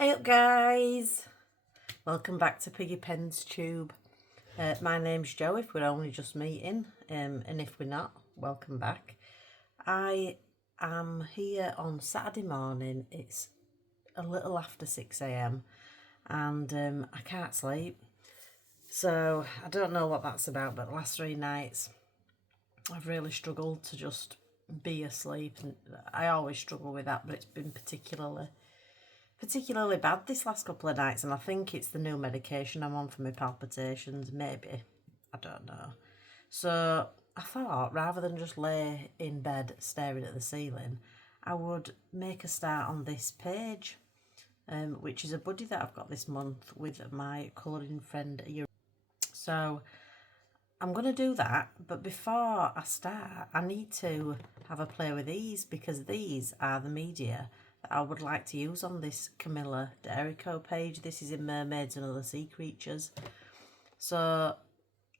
Hey up guys, welcome back to Piggy Pen's Tube. My name's Jo if we're only just meeting, and if we're not, welcome back. I am here on Saturday morning. It's a little after 6 a.m. and I can't sleep, so I don't know what that's about, but the last 3 nights I've really struggled to just be asleep, and I always struggle with that, but it's been particularly bad this last couple of nights, and I think it's the new medication I'm on for my palpitations, maybe, I don't know. So I thought rather than just lay in bed staring at the ceiling, I would make a start on this page, which is a buddy that I've got this month with my colouring friend. So I'm going to do that, but before I start I need to have a play with these, because these are the media that I would like to use on this Camilla Derico page. This is in Mermaids and Other Sea Creatures. So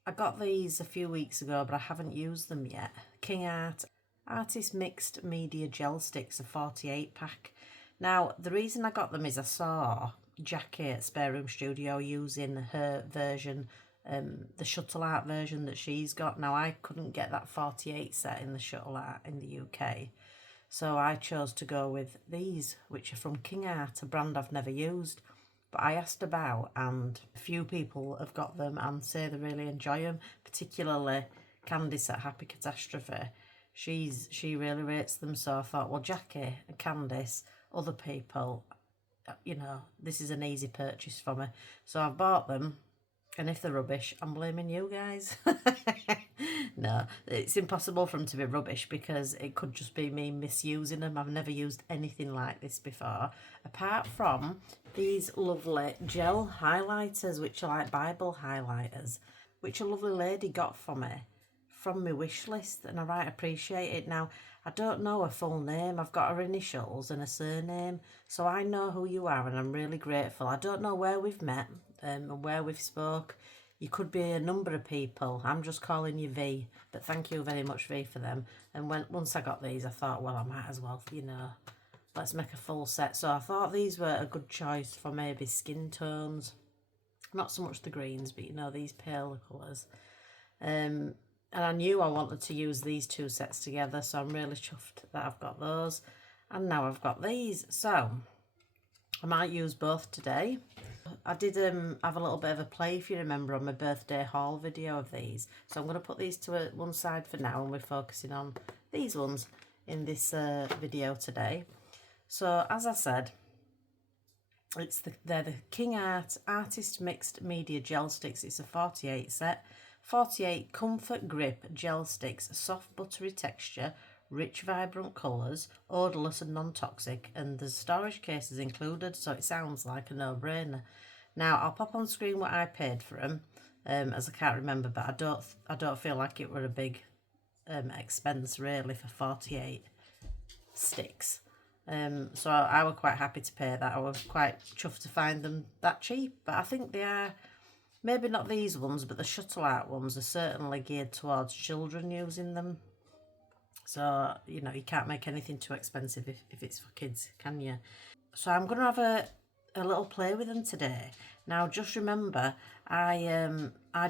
I got these a few weeks ago, but I haven't used them yet. King Art Artist Mixed Media Gel Sticks, a 48 pack. Now the reason I got them is I saw Jackie at Spare Room Studio using her version, the Shuttle Art version that she's got. Now I couldn't get that 48 set in the Shuttle Art in the UK. So I chose to go with these, which are from King Art, a brand I've never used. But I asked about, and a few people have got them and say they really enjoy them, particularly Candice at Happy Catastrophe. She really rates them, so I thought, well, Jackie and Candice, other people, you know, this is an easy purchase for me. So I've bought them, and if they're rubbish, I'm blaming you guys. No, it's impossible for them to be rubbish, because it could just be me misusing them. I've never used anything like this before, apart from these lovely gel highlighters, which are like Bible highlighters, which a lovely lady got for me from my wish list, and I right appreciate it. Now, I don't know her full name. I've got her initials and a surname, so I know who you are, and I'm really grateful. I don't know where we've met and where we've spoke. You could be a number of people. I'm just calling you V, but thank you very much, V, for them. And once I got these, I thought, well, I might as well, you know, let's make a full set. So I thought these were a good choice for maybe skin tones. Not so much the greens, but, you know, these paler colours. And I knew I wanted to use these 2 sets together, so I'm really chuffed that I've got those. And now I've got these. So I might use both today. I did have a little bit of a play, if you remember, on my birthday haul video of these. So I'm going to put these to one side for now, and we're focusing on these ones in this video today. So as I said, they're the King Art Artist Mixed Media Gel Sticks. It's a 48 set. 48 comfort grip gel sticks, soft buttery texture, rich vibrant colours, odourless and non-toxic, and there's storage cases included, so it sounds like a no-brainer. Now I'll pop on screen what I paid for them, as I can't remember, but I don't feel like it were a big expense really for 48 sticks. So I was quite happy to pay that. I was quite chuffed to find them that cheap, but I think they are, maybe not these ones, but the Shuttle Art ones are certainly geared towards children using them. So, you know, you can't make anything too expensive if it's for kids, can you? So I'm going to have a little play with them today. Now, just remember, I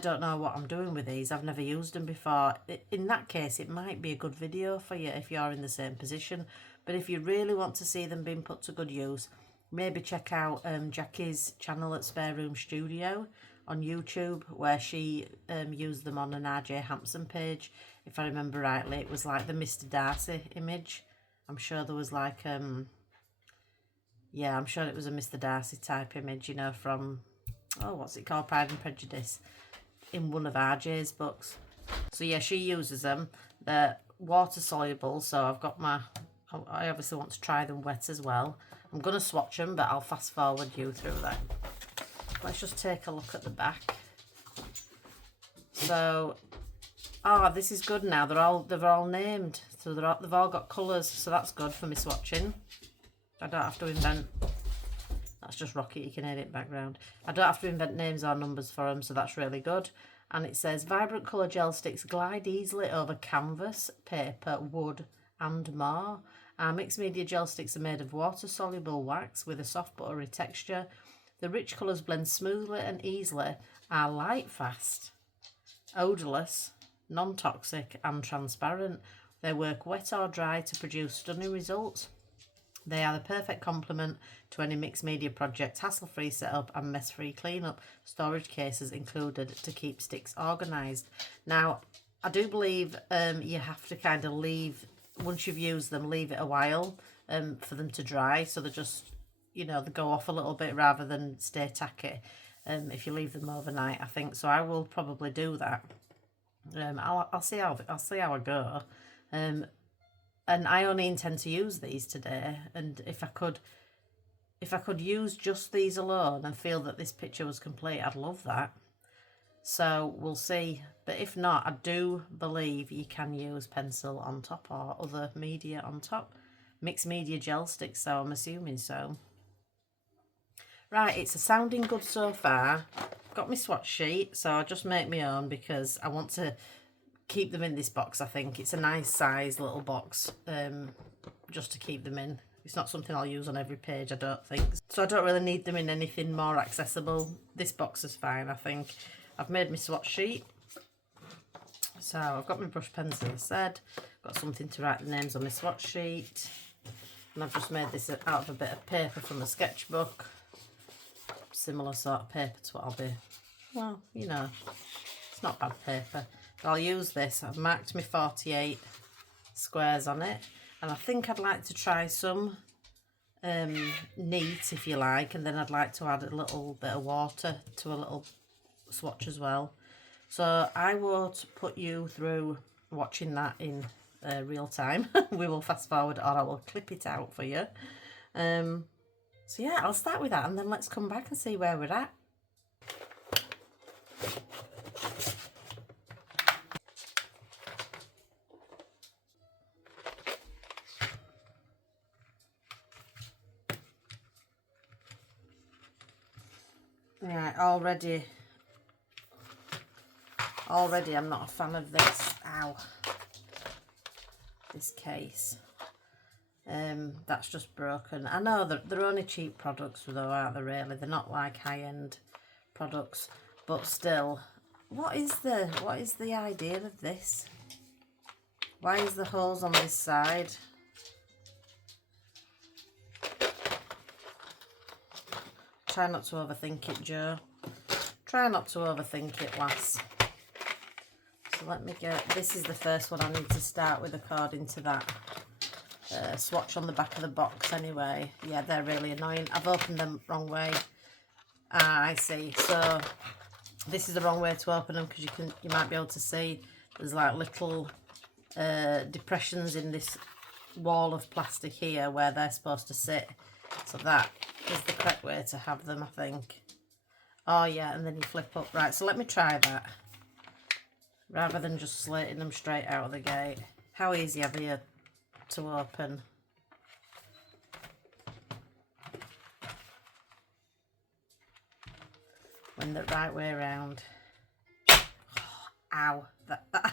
don't know what I'm doing with these. I've never used them before. In that case, it might be a good video for you if you're in the same position. But if you really want to see them being put to good use, maybe check out Jackie's channel at Spare Room Studio on YouTube, where she used them on an RJ Hampson page. If I remember rightly, it was like the Mr. Darcy image. I'm sure there was like, yeah, I'm sure it was a Mr. Darcy type image, you know, from, oh, what's it called, Pride and Prejudice, in one of RJ's books. So yeah, she uses them. They're water soluble, so I've got I obviously want to try them wet as well. I'm going to swatch them, but I'll fast forward you through that. Let's just take a look at the back. So, oh, this is good now. They're all named, so they've all got colours. So that's good for me swatching. I don't have to invent. That's just Rocket. You can hear it in the background. I don't have to invent names or numbers for them, so that's really good. And it says vibrant colour gel sticks glide easily over canvas, paper, wood, and more. Our mixed media gel sticks are made of water-soluble wax with a soft buttery texture. The rich colours blend smoothly and easily, are light fast, odourless, non-toxic and transparent. They work wet or dry to produce stunning results. They are the perfect complement to any mixed media project, hassle-free setup and mess-free cleanup. Storage cases included to keep sticks organised. Now, I do believe you have to kind of leave, once you've used them, leave it a while for them to dry. So they just, you know, they go off a little bit rather than stay tacky if you leave them overnight, I think. So I will probably do that. I'll see how I go. And I only intend to use these today. And if I could use just these alone and feel that this picture was complete, I'd love that. So we'll see. But if not, I do believe you can use pencil on top or other media on top. Mixed media gel sticks, so I'm assuming so. Right, it's sounding good so far. Got my swatch sheet, so I just make my own because I want to keep them in this box. I think it's a nice size little box just to keep them in. It's not something I'll use on every page, I don't think. So I don't really need them in anything more accessible. This box is fine, I think. I've made my swatch sheet. So I've got my brush pens, as I said. Got something to write the names on my swatch sheet. And I've just made this out of a bit of paper from a sketchbook. Similar sort of paper to what I'll be, well, you know, it's not bad paper. But I'll use this. I've marked my 48 squares on it. And I think I'd like to try some neat, if you like. And then I'd like to add a little bit of water to a little swatch as well. So I won't put you through watching that in real time. We will fast forward, or I will clip it out for you. So yeah, I'll start with that and then let's come back and see where we're at. Right, already I'm not a fan of this. Ow. This case. That's just broken. I know that they're only cheap products though, aren't they, really? They're not like high-end products. But still, what is the idea of this? Why is the holes on this side? Try not to overthink it, Joe. Try not to overthink it, lass. So let me get, this is the first one I need to start with according to that swatch on the back of the box anyway. Yeah, they're really annoying. I've opened them wrong way. Ah, I see. So this is the wrong way to open them because you might be able to see there's like little depressions in this wall of plastic here where they're supposed to sit. So that is the correct way to have them, I think. Oh yeah, and then you flip up. Right, so let me try that. Rather than just slating them straight out of the gate. How easy are they to open? When the right way around. Oh, ow. That. I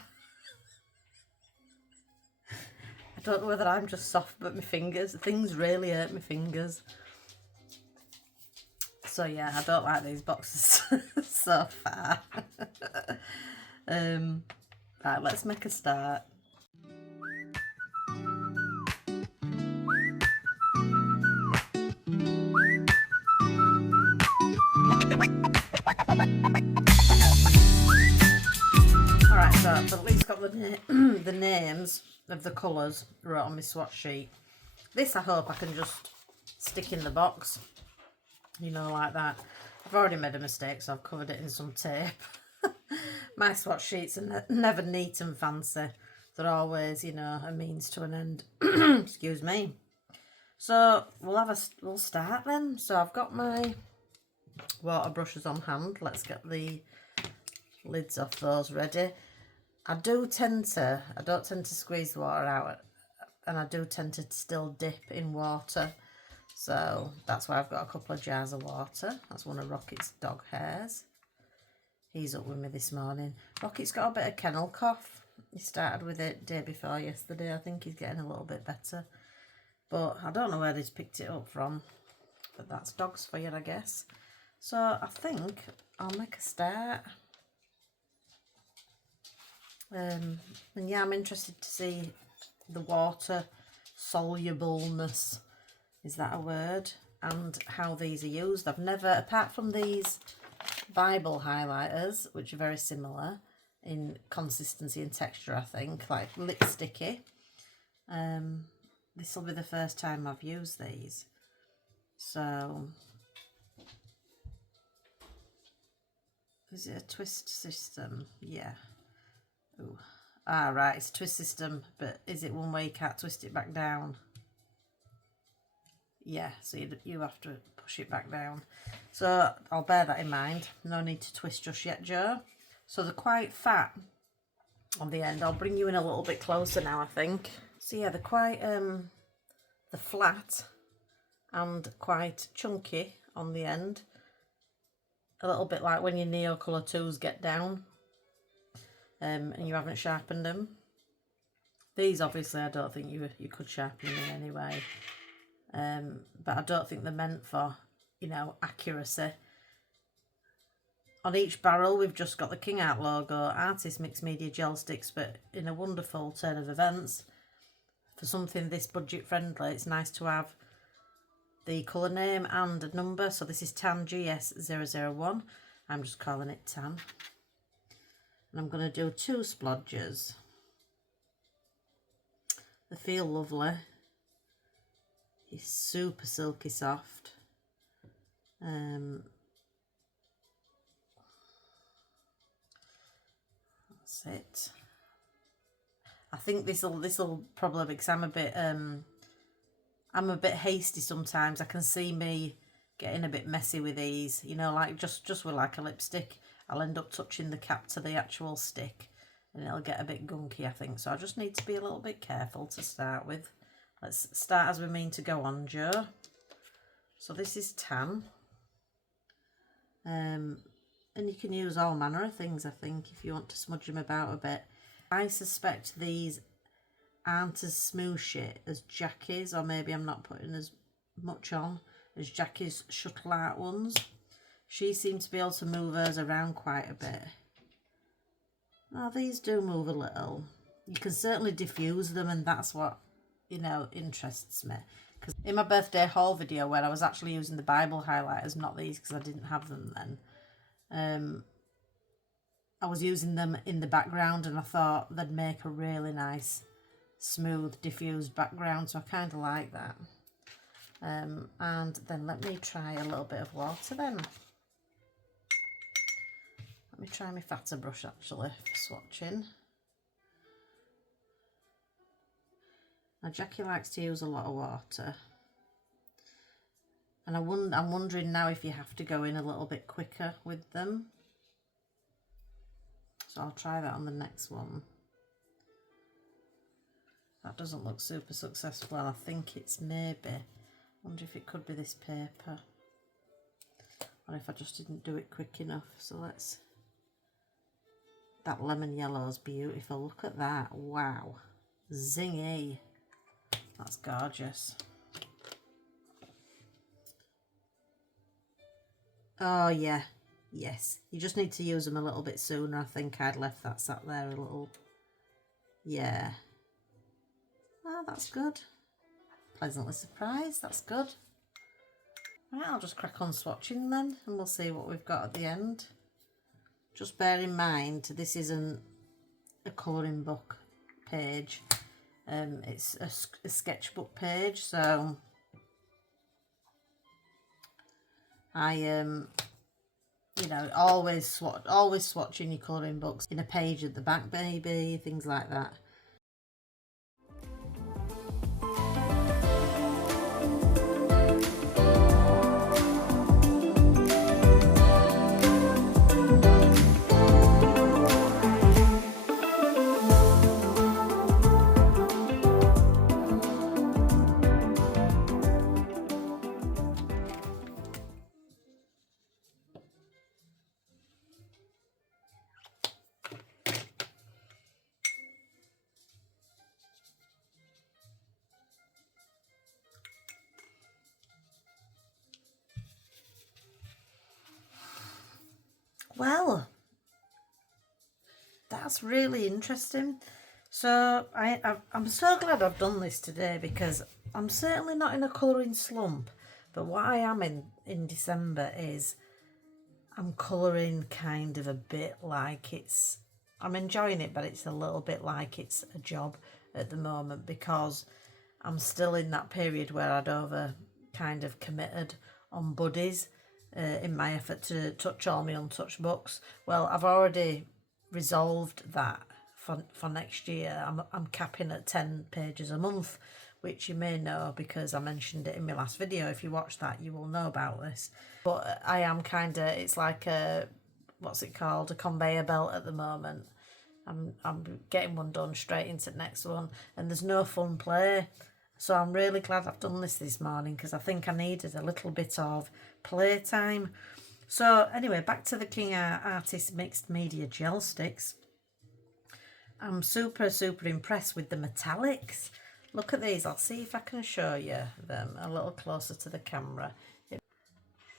don't know whether I'm just soft, but my fingers, things really hurt my fingers. So yeah, I don't like these boxes so far. Right, let's make a start. Alright, so I've at least got the names of the colours wrote on my swatch sheet. This I hope I can just stick in the box, you know, like that. I've already made a mistake, so I've covered it in some tape. My swatch sheets are never neat and fancy. They're always, you know, a means to an end. Excuse me. So we'll start then. So I've got my water brushes on hand. Let's get the lids off those ready. I don't tend to squeeze the water out, and I do tend to still dip in water. So that's why I've got a couple of jars of water. That's one of Rocket's dog hairs. He's up with me this morning. Rocket's got a bit of kennel cough. He started with it day before yesterday. I think he's getting a little bit better. but I don't know where they've picked it up from, but that's dogs for you, I guess. So I think I'll make a start. And yeah, I'm interested to see the water solubleness, is that a word, and how these are used. I've never, apart from these Bible highlighters, which are very similar in consistency and texture, I think, like lipsticky, this will be the first time I've used these. So is it a twist system? Yeah. Ooh. Ah, right, it's a twist system, but is it one way you can't twist it back down? Yeah, so you have to push it back down. So I'll bear that in mind. No need to twist just yet, Joe. So they're quite fat on the end. I'll bring you in a little bit closer now, I think. So yeah, they're quite they're flat and quite chunky on the end. A little bit like when your Neocolour 2s get down. And you haven't sharpened them. These obviously I don't think you could sharpen them in any way, but I don't think they're meant for, you know, accuracy. On each barrel we've just got the King Art logo, Artist Mixed Media Gel Sticks, but in a wonderful turn of events, for something this budget friendly, it's nice to have the colour name and a number. So this is Tan GS001, I'm just calling it Tan. And I'm going to do 2 splodges. They feel lovely. It's super silky soft. That's it. I think this'll probably, because I'm a bit hasty sometimes. I can see me getting a bit messy with these, you know, like just with like a lipstick. I'll end up touching the cap to the actual stick and it'll get a bit gunky, I think. So I just need to be a little bit careful to start with. Let's start as we mean to go on, Joe. So this is Tan. And you can use all manner of things, I think, if you want to smudge them about a bit. I suspect these aren't as smooshy as Jackie's, or maybe I'm not putting as much on as Jackie's Shuttle Art ones. She seems to be able to move hers around quite a bit. Now these do move a little. You can certainly diffuse them, and that's what, you know, interests me. Because in my birthday haul video where I was actually using the Bible highlighters, not these because I didn't have them then, I was using them in the background and I thought they'd make a really nice smooth diffused background, so I kind of like that. And then let me try a little bit of water then. Let me try my fatter brush actually for swatching. Now Jackie likes to use a lot of water, and I'm wondering now if you have to go in a little bit quicker with them. So I'll try that on the next one. That doesn't look super successful. I think it's maybe, I wonder if it could be this paper, or if I just didn't do it quick enough. So let's, that lemon yellow is beautiful. Look at that. Wow. Zingy. That's gorgeous. Oh yeah. Yes. You just need to use them a little bit sooner. I think I'd left that sat there a little. Yeah. Oh, that's good. Pleasantly surprised. That's good. Right, I'll just crack on swatching then, and we'll see what we've got at the end. Just bear in mind, this isn't a colouring book page. It's a sketchbook page, so I you know, always swatching your colouring books in a page at the back, maybe, things like that. Well, that's really interesting. So I'm so glad I've done this today, because I'm certainly not in a colouring slump. But what I am in December is I'm colouring kind of a bit like I'm enjoying it, but it's a little bit like it's a job at the moment, because I'm still in that period where I'd over kind of committed on buddies in my effort to touch all my untouched books. Well, I've already resolved that for next year. I'm capping at 10 pages a month, which you may know because I mentioned it in my last video. If you watch that, you will know about this. But I am kind of, it's like a, what's it called, a conveyor belt at the moment. I'm getting one done, straight into the next one, and there's no fun play. So I'm really glad I've done this morning, because I think I needed a little bit of playtime. So anyway, back to the King Artist Mixed Media Gel Sticks. I'm super impressed with the metallics. Look at these. I'll see if I can show you them a little closer to the camera.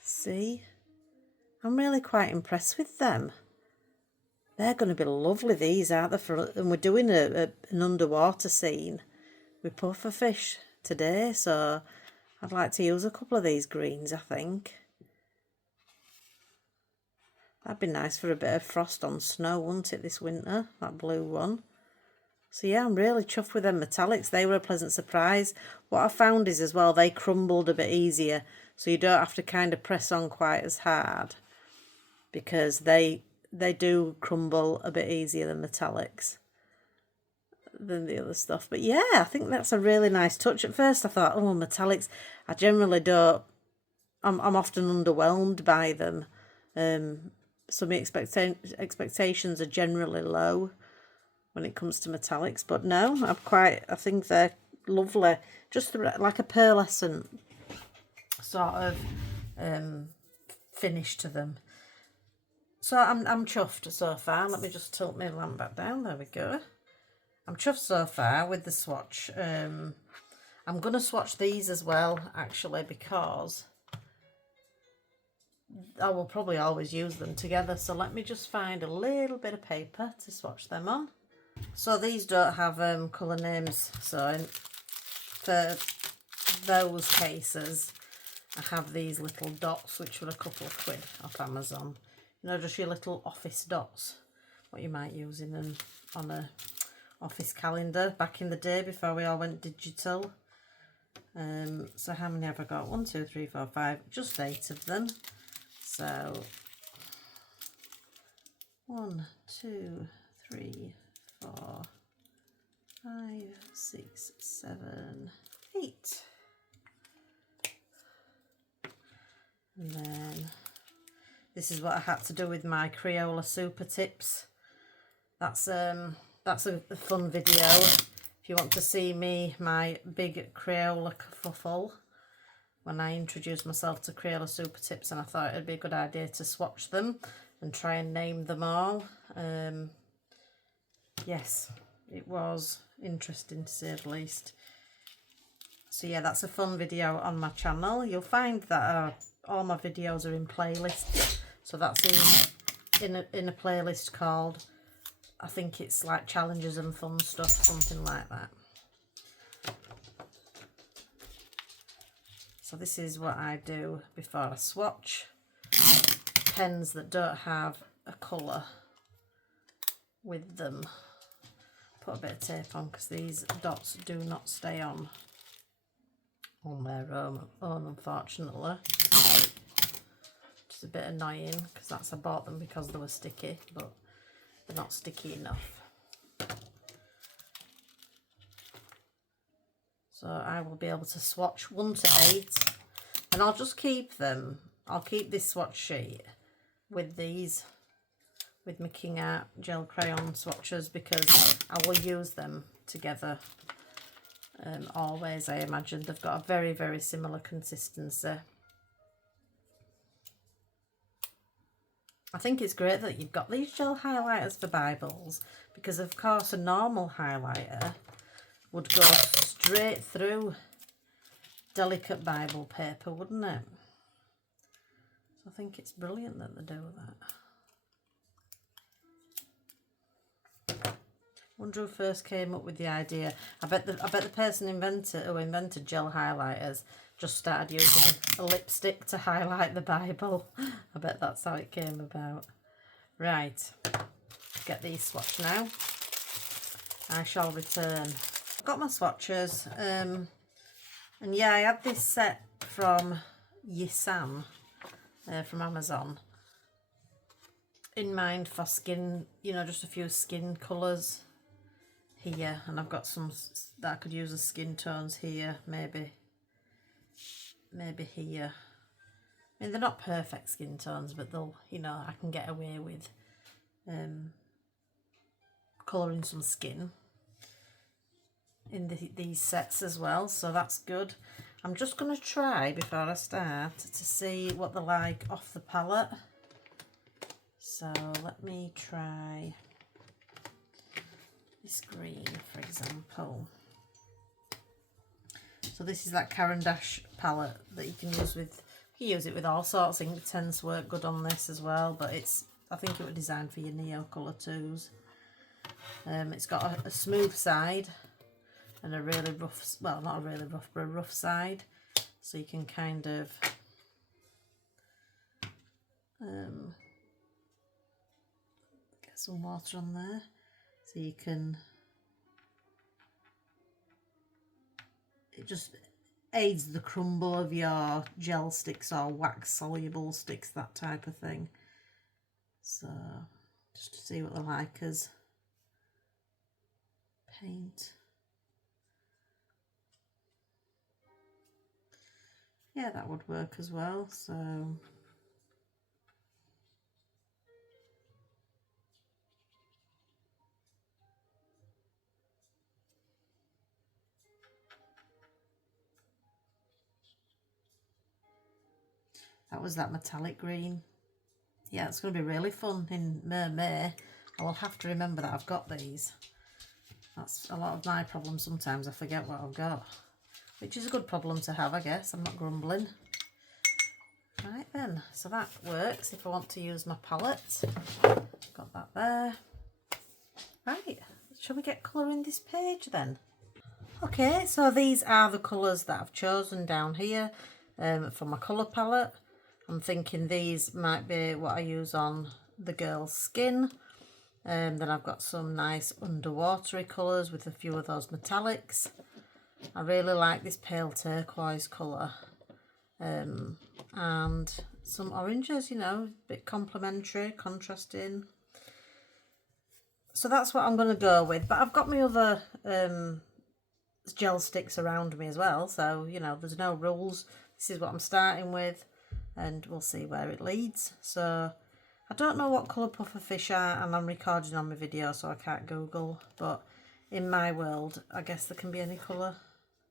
See? I'm really quite impressed with them. They're going to be lovely, these, aren't they? And we're doing an underwater scene with pufferfish today, so I'd like to use a couple of these greens, I think. That'd be nice for a bit of frost on snow, wouldn't it, this winter, that blue one. So yeah, I'm really chuffed with them metallics. They were a pleasant surprise. What I found is as well, they crumbled a bit easier, so you don't have to kind of press on quite as hard, because they do crumble a bit easier than metallics than the other stuff. But yeah, I think that's a really nice touch. At first I thought, oh, metallics, I generally don't, I'm often underwhelmed by them. So my expectations are generally low when it comes to metallics, but no, I think they're lovely, just like a pearlescent sort of finish to them. So I'm chuffed so far. Let me just tilt my lamp back down. There we go. I'm chuffed so far with the swatch. I'm going to swatch these as well, actually, because I will probably always use them together. So let me just find a little bit of paper to swatch them on. So these don't have colour names. So for those cases, I have these little dots, which were a couple of quid off Amazon. You know, just your little office dots, what you might use on a office calendar back in the day before we all went digital. So how many have I got? 1, 2, 3, 4, 5, just 8 of them. So 1, 2, 3, 4, 5, 6, 7, 8. And then this is what I had to do with my Crayola Super Tips. That's a fun video. If you want to see my big Crayola kerfuffle when I introduced myself to Crayola Super Tips, and I thought it'd be a good idea to swatch them and try and name them all. Yes, it was interesting to say the least. So yeah, that's a fun video on my channel. You'll find that all my videos are in playlists. So that's in a playlist called, I think it's like challenges and fun stuff, something like that. So this is what I do before I swatch. Pens that don't have a colour with them. Put a bit of tape on, because these dots do not stay on their own, unfortunately. Which is a bit annoying, because I bought them because they were sticky, but they're not sticky enough. So I will be able to swatch 1 to 8, and I'll just keep them. I'll keep this swatch sheet with these, with my King Art gel crayon swatches, because I will use them together always. I imagine they've got a very, very similar consistency. I think it's great that you've got these gel highlighters for Bibles, because of course a normal highlighter would go straight through delicate Bible paper, wouldn't it? So I think it's brilliant that they do that. wonder who first came up with the idea. I bet the person who invented gel highlighters just started using a lipstick to highlight the Bible. I bet that's how it came about. Right, get these swatched now. I shall return. I've got my swatches, and yeah, I had this set from Yisam from Amazon in mind for skin, you know, just a few skin colours here, and I've got some that I could use as skin tones here, maybe here. I mean, they're not perfect skin tones, but they'll, you know, I can get away with colouring some skin in these sets as well, so that's good. I'm just going to try before I start to see what they're like off the palette. So let me try this green, for example. So this is that Caran d'Ache palette that you can use with, you use it with all sorts. I think it tends to work good on this as well, but I think it was designed for your Neo colour twos. It's got a smooth side and a really rough, well, not a really rough, but a rough side, so you can kind of get some water on there, so you can, it just aids the crumble of your gel sticks or wax soluble sticks, that type of thing. So just to see what they're like as paint. Yeah, that would work as well. So that was that metallic green. Yeah, it's going to be really fun in Mermaid. I will have to remember that I've got these. That's a lot of my problem. Sometimes I forget what I've got, which is a good problem to have, I guess. I'm not grumbling. Right then, so that works if I want to use my palette. Got that there. Right, shall we get colouring this page then? Okay, so these are the colours that I've chosen down here for my colour palette. I'm thinking these might be what I use on the girl's skin. Then I've got some nice underwatery colours with a few of those metallics. I really like this pale turquoise colour. And some oranges, you know, a bit complementary, contrasting. So that's what I'm going to go with. But I've got my other gel sticks around me as well. So, you know, there's no rules. This is what I'm starting with, and we'll see where it leads. So I don't know what colour pufferfish are, and I'm recording on my video, so I can't Google. But in my world, I guess there can be any colour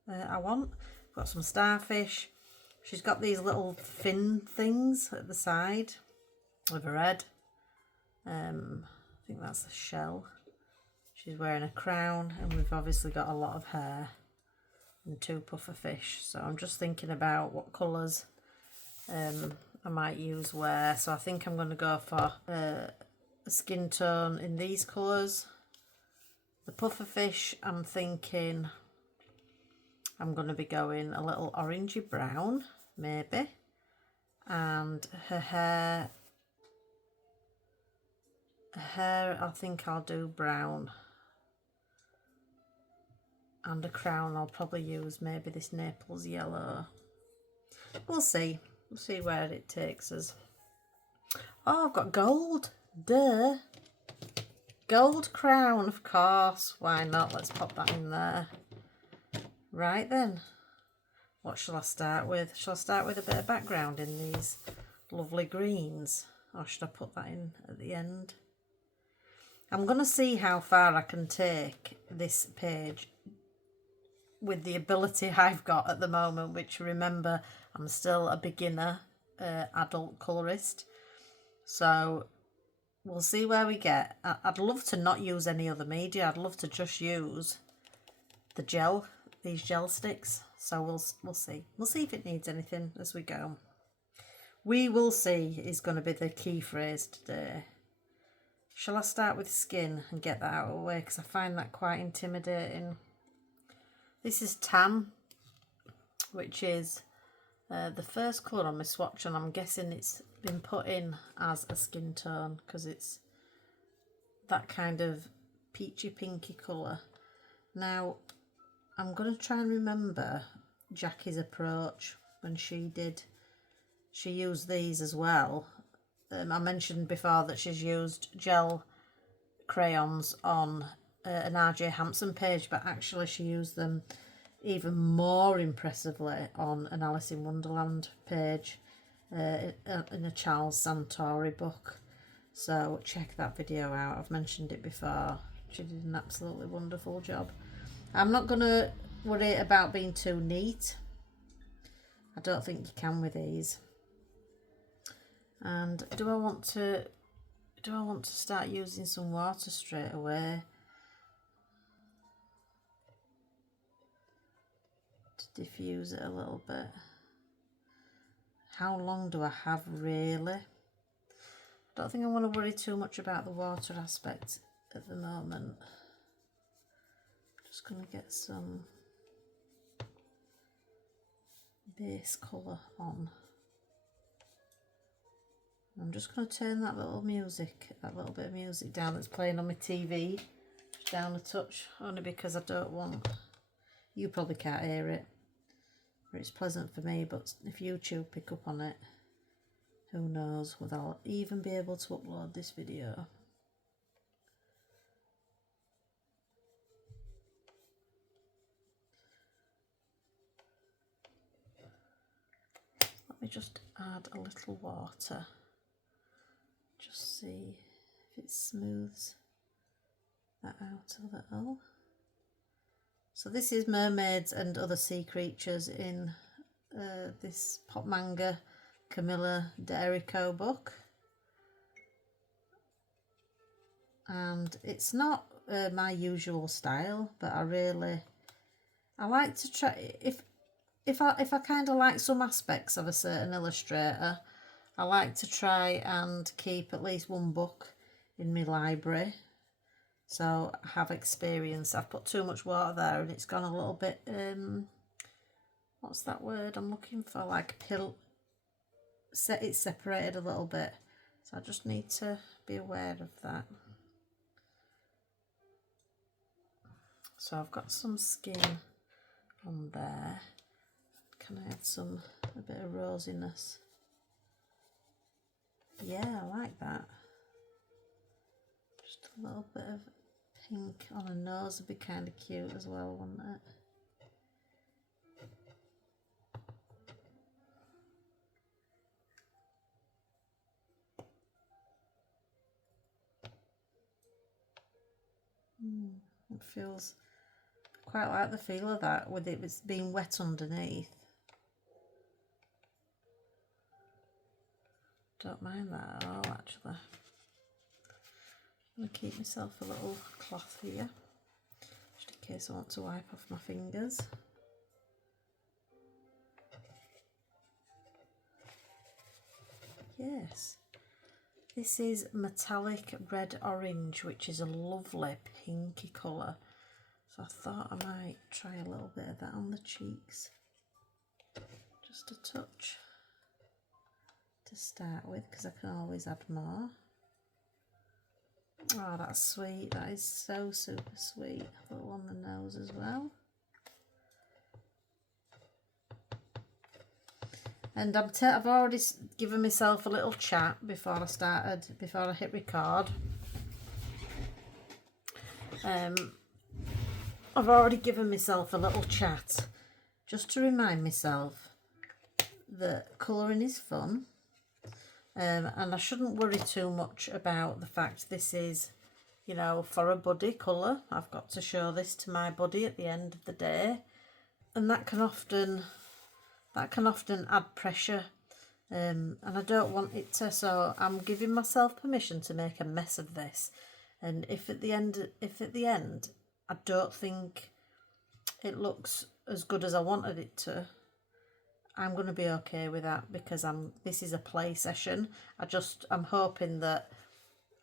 I want. I've got some starfish. She's got these little fin things at the side with her head. I think that's the shell. She's wearing a crown, and we've obviously got a lot of hair and two pufferfish. So I'm just thinking about what colours I might use where. So I think I'm going to go for a skin tone in these colours. The pufferfish, I'm thinking I'm going to be going a little orangey brown, maybe. And her hair, I think I'll do brown. And a crown, I'll probably use maybe this Naples yellow. We'll see. We'll see where it takes us. Oh, I've got gold. Duh. Gold crown, of course. Why not? Let's pop that in there. Right then. What shall I start with? Shall I start with a bit of background in these lovely greens? Or should I put that in at the end? I'm going to see how far I can take this page with the ability I've got at the moment, which, remember, I'm still a beginner adult colourist. So we'll see where we get. I'd love to not use any other media. I'd love to just use the gel, these gel sticks. So we'll see. We'll see if it needs anything as we go. We will see is going to be the key phrase today. Shall I start with skin and get that out of the way, because I find that quite intimidating. This is Tan, which is the first colour on my swatch, and I'm guessing it's been put in as a skin tone because it's that kind of peachy pinky colour. Now I'm going to try and remember Jackie's approach when she used these as well. I mentioned before that she's used gel crayons on an RJ Hampson page, but actually she used them even more impressively on an Alice in Wonderland page in a Charles Santori book. So check that video out. I've mentioned it before. She did an absolutely wonderful job. I'm not going to worry about being too neat. I don't think you can with these. And do I want to start using some water straight away to diffuse it a little bit? How long do I have really? I don't think I want to worry too much about the water aspect at the moment. Just going to get some base colour on. I'm just going to turn that little bit of music down that's playing on my TV down a touch, only because I don't want, you probably can't hear it, but it's pleasant for me, but if YouTube pick up on it, who knows whether I'll even be able to upload this video. Let me just add a little water. Just see if it smooths that out a little. So this is Mermaids and Other Sea Creatures in this Pop Manga Camilla D'Erico book. And it's not my usual style, but I like to try, if I kind of like some aspects of a certain illustrator, I like to try and keep at least one book in my library, so I have experience. I've put too much water there and it's gone a little bit, what's that word I'm looking for, like it's separated a little bit, so I just need to be aware of that. So I've got some skin on there. Can I add a bit of rosiness? Yeah, I like that. Just a little bit of pink on a nose would be kind of cute as well, wouldn't it? It feels quite like the feel of that with it being wet underneath. Don't mind that at all, actually. I'm going to keep myself a little cloth here, just in case I want to wipe off my fingers. Yes, this is Metallic Red Orange, which is a lovely pinky colour. So I thought I might try a little bit of that on the cheeks. Just a touch to start with, because I can always add more. Oh, that's sweet. That is so super sweet. A little on the nose as well. And I've already given myself a little chat before I hit record. I've already given myself a little chat just to remind myself that colouring is fun. And I shouldn't worry too much about the fact this is, you know, for a buddy colour. I've got to show this to my buddy at the end of the day, and that can often add pressure, and I don't want it to. So I'm giving myself permission to make a mess of this. And if at the end I don't think it looks as good as I wanted it to, I'm going to be okay with that, because this is a play session. I'm hoping that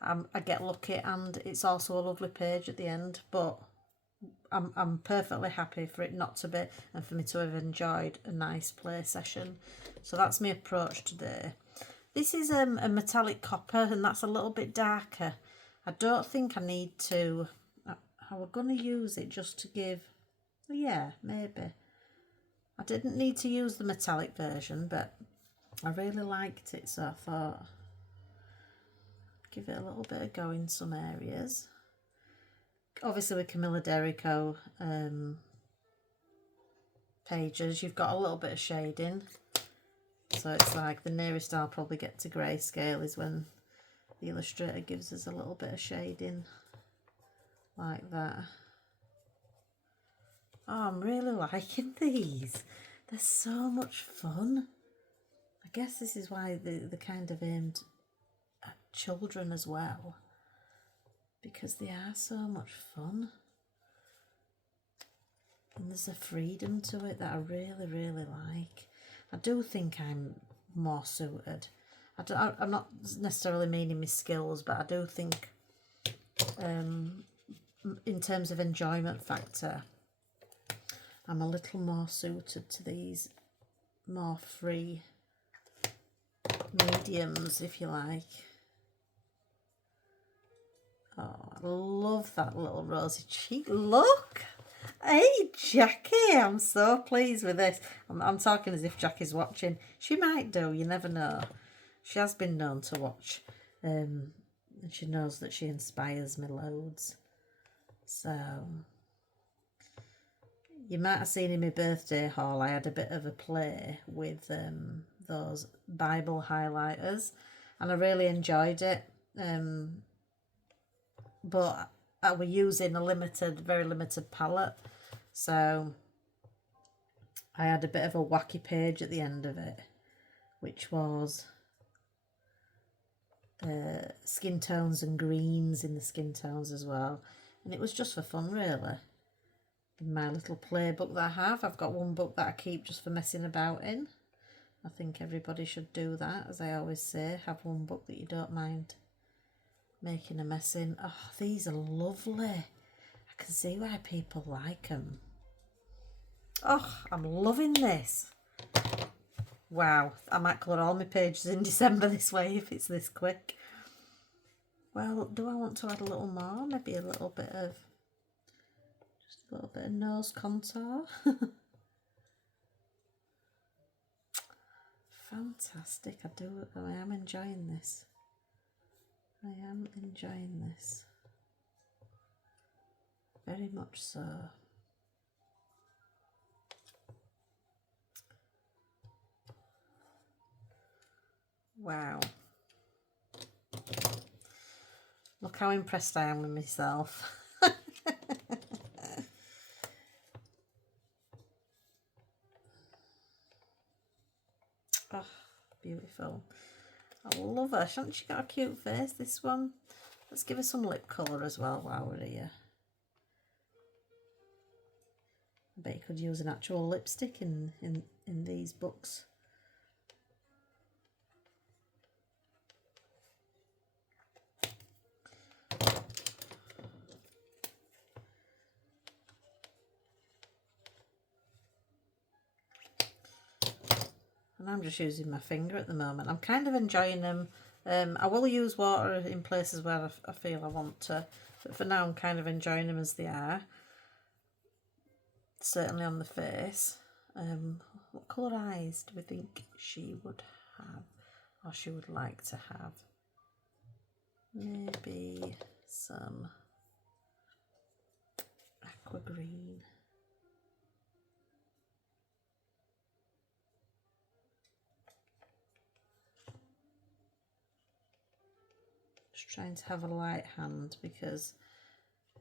I get lucky, and it's also a lovely page at the end, but I'm perfectly happy for it not to be, and for me to have enjoyed a nice play session. So that's my approach today. This is a metallic copper, and that's a little bit darker. I don't think I need to, I was going to use it just to give, yeah, maybe. I didn't need to use the metallic version, but I really liked it, so I thought give it a little bit of go in some areas. Obviously with Camilla Derico pages, you've got a little bit of shading, so it's like the nearest I'll probably get to grayscale is when the illustrator gives us a little bit of shading like that. Oh, I'm really liking these. They're so much fun. I guess this is why they're kind of aimed at children as well, because they are so much fun. And there's a freedom to it that I really, really like. I do think I'm more suited. I'm not necessarily meaning my skills, but I do think in terms of enjoyment factor, I'm a little more suited to these more free mediums, if you like. Oh, I love that little rosy cheek. Look! Hey, Jackie, I'm so pleased with this. I'm talking as if Jackie's watching. She might do, you never know. She has been known to watch. And she knows that she inspires me loads. So, you might have seen in my birthday haul, I had a bit of a play with those Bible highlighters. And I really enjoyed it. But I was using a very limited palette. So I had a bit of a wacky page at the end of it, which was skin tones and greens in the skin tones as well. And it was just for fun, really. In my little play book that I have, I've got one book that I keep just for messing about in. I think everybody should do that, as I always say, have one book that you don't mind making a mess in. Oh, these are lovely. I can see why people like them. Oh, I'm loving this. Wow, I might colour all my pages in December this way if it's this quick. Well, do I want to add a little more? Maybe just a little bit of nose contour. Fantastic, I am enjoying this. I am enjoying this. Very much so. Wow. Look how impressed I am with myself. Oh, beautiful. I love her. Hasn't she got a cute face, this one? Let's give her some lip colour as well while we're here. I bet you could use an actual lipstick in these books. And I'm just using my finger at the moment. I'm kind of enjoying them. I will use water in places where I feel I want to, but for now I'm kind of enjoying them as they are. Certainly on the face. What colour eyes do we think she would have, or she would like to have? Maybe some aqua green. Just trying to have a light hand, because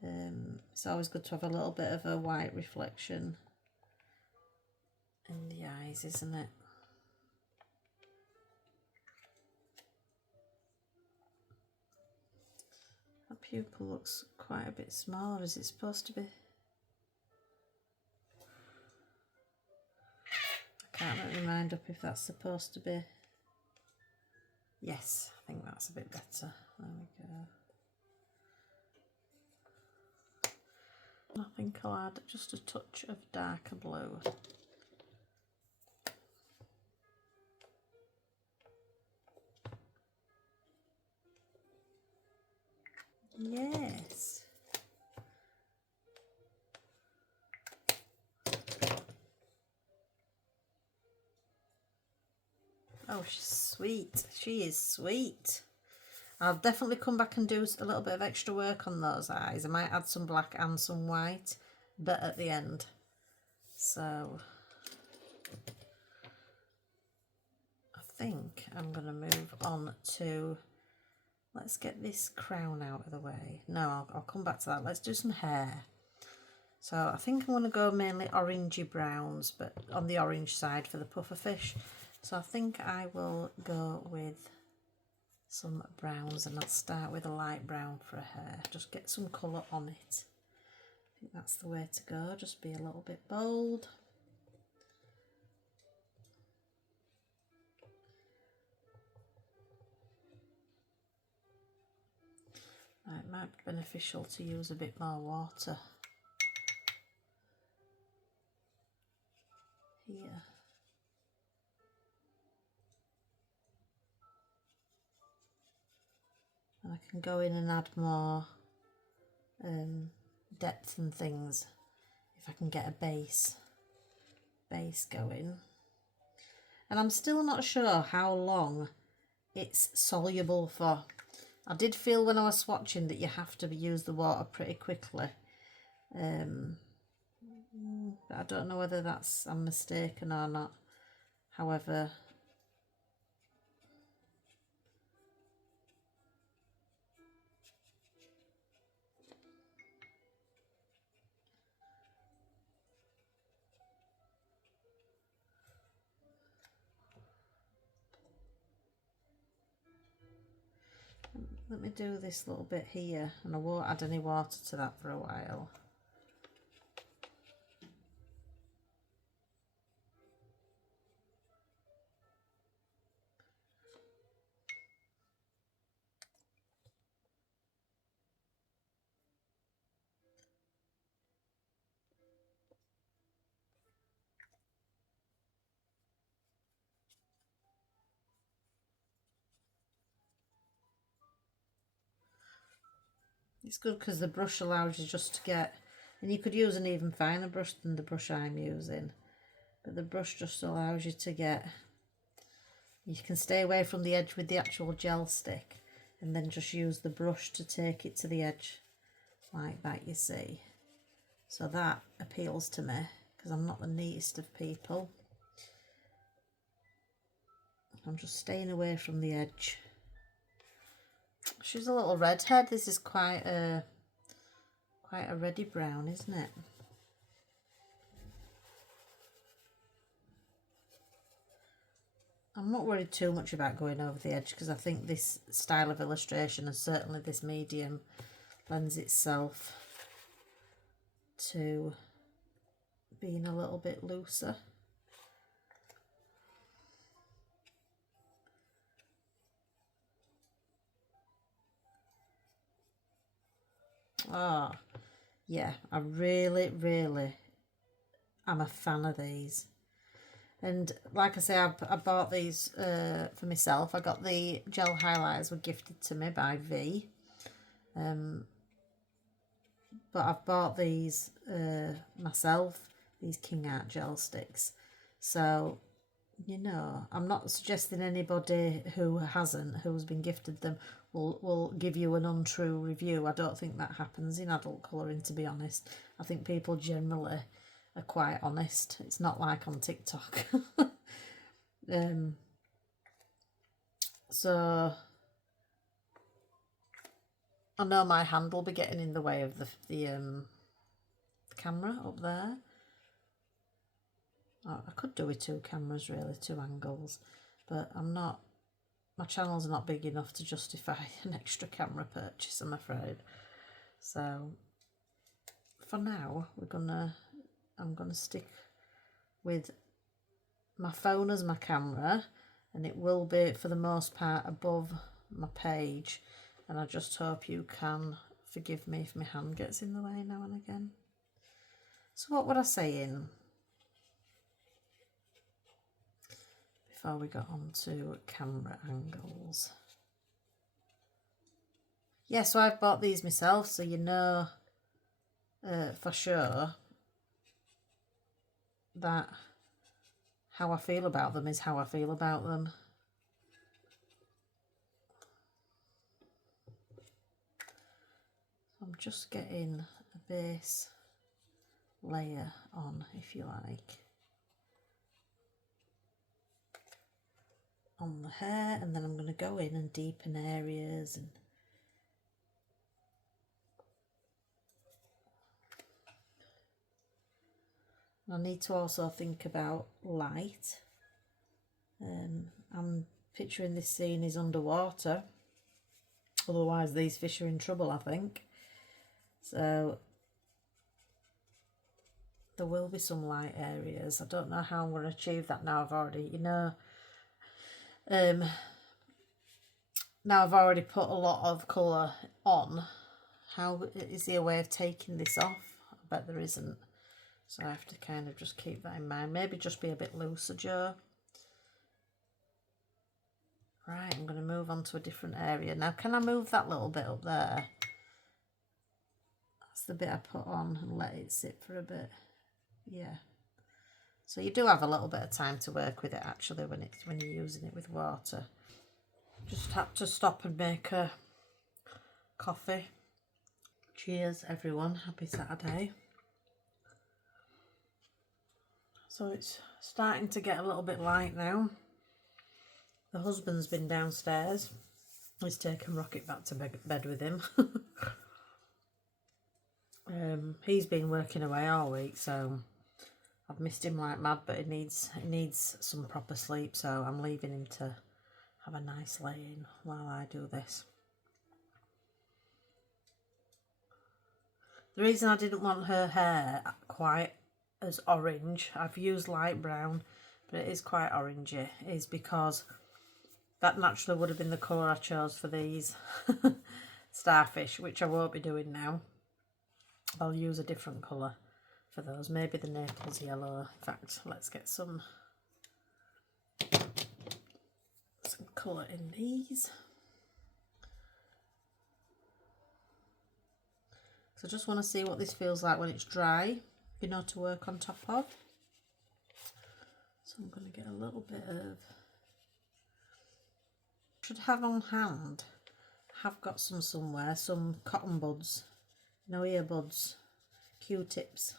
it's always good to have a little bit of a white reflection in the eyes, isn't it? That pupil looks quite a bit smaller. Is it supposed to be? I can't make my mind up if that's supposed to be. Yes, think that's a bit better. There we go. I think I'll add just a touch of darker blue. Yes. Oh, she's sweet. She is sweet. I'll definitely come back and do a little bit of extra work on those eyes. I might add some black and some white, but at the end. So I think I'm going to move on to, let's get this crown out of the way. No, I'll come back to that. Let's do some hair. So I think I'm going to go mainly orangey browns, but on the orange side for the pufferfish. So I think I will go with some browns, and I'll start with a light brown for her hair. Just get some colour on it. I think that's the way to go. Just be a little bit bold. It might be beneficial to use a bit more water here. And I can go in and add more depth and things if I can get a base going. And I'm still not sure how long it's soluble for. I did feel when I was swatching that you have to use the water pretty quickly. But I don't know whether I'm mistaken or not. However, let me do this little bit here, and I won't add any water to that for a while. It's good because the brush allows you just to get, and you could use an even finer brush than the brush I'm using, but the brush just allows you to get, you can stay away from the edge with the actual gel stick and then just use the brush to take it to the edge like that, you see. So that appeals to me because I'm not the neatest of people. I'm just staying away from the edge. She's a little redhead. This is quite a reddy brown, isn't it? I'm not worried too much about going over the edge because I think this style of illustration, and certainly this medium, lends itself to being a little bit looser. Oh, yeah, I really am a fan of these. And like I say, I bought these for myself. I got the gel highlighters were gifted to me by V. But I've bought these myself, these King Art gel sticks. So, you know, I'm not suggesting anybody who's been gifted them, will give you an untrue review. I don't think that happens in adult colouring, to be honest. I think people generally are quite honest. It's not like on TikTok. So I know my hand will be getting in the way of the camera up there. Oh, I could do with two cameras really, two angles, but I'm not, my channel's not big enough to justify an extra camera purchase, I'm afraid. So for now I'm gonna stick with my phone as my camera, and it will be for the most part above my page, and I just hope you can forgive me if my hand gets in the way now and again. So what would I say in before we got on to camera angles? Yeah, so I've bought these myself, so you know for sure that how I feel about them is how I feel about them. I'm just getting a base layer on, if you like, on the hair, and then I'm going to go in and deepen areas. And I need to also think about light. I'm picturing this scene is underwater, otherwise these fish are in trouble, I think. So there will be some light areas. I don't know how I'm going to achieve that now. I've already, you know, now I've already put a lot of colour on. How is there a way of taking this off? I bet there isn't. So I have to kind of just keep that in mind. Maybe just be a bit looser, Joe. Right, I'm going to move on to a different area. Now, can I move that little bit up there? That's the bit I put on and let it sit for a bit. Yeah. So you do have a little bit of time to work with it, actually, when you're using it with water. Just had to stop and make a coffee. Cheers, everyone. Happy Saturday. So it's starting to get a little bit light now. The husband's been downstairs. He's taken Rocket back to bed with him. He's been working away all week, so I've missed him like mad, but he needs some proper sleep, so I'm leaving him to have a nice lay-in while I do this. The reason I didn't want her hair quite as orange, I've used light brown, but it is quite orangey, is because that naturally would have been the colour I chose for these starfish, which I won't be doing now. I'll use a different colour for those, maybe the Naples yellow. In fact, let's get some colour in these. So I just want to see what this feels like when it's dry, you know, to work on top of. So I'm going to get a little bit of, should have on hand, have got some somewhere, some cotton buds, no earbuds, Q-tips,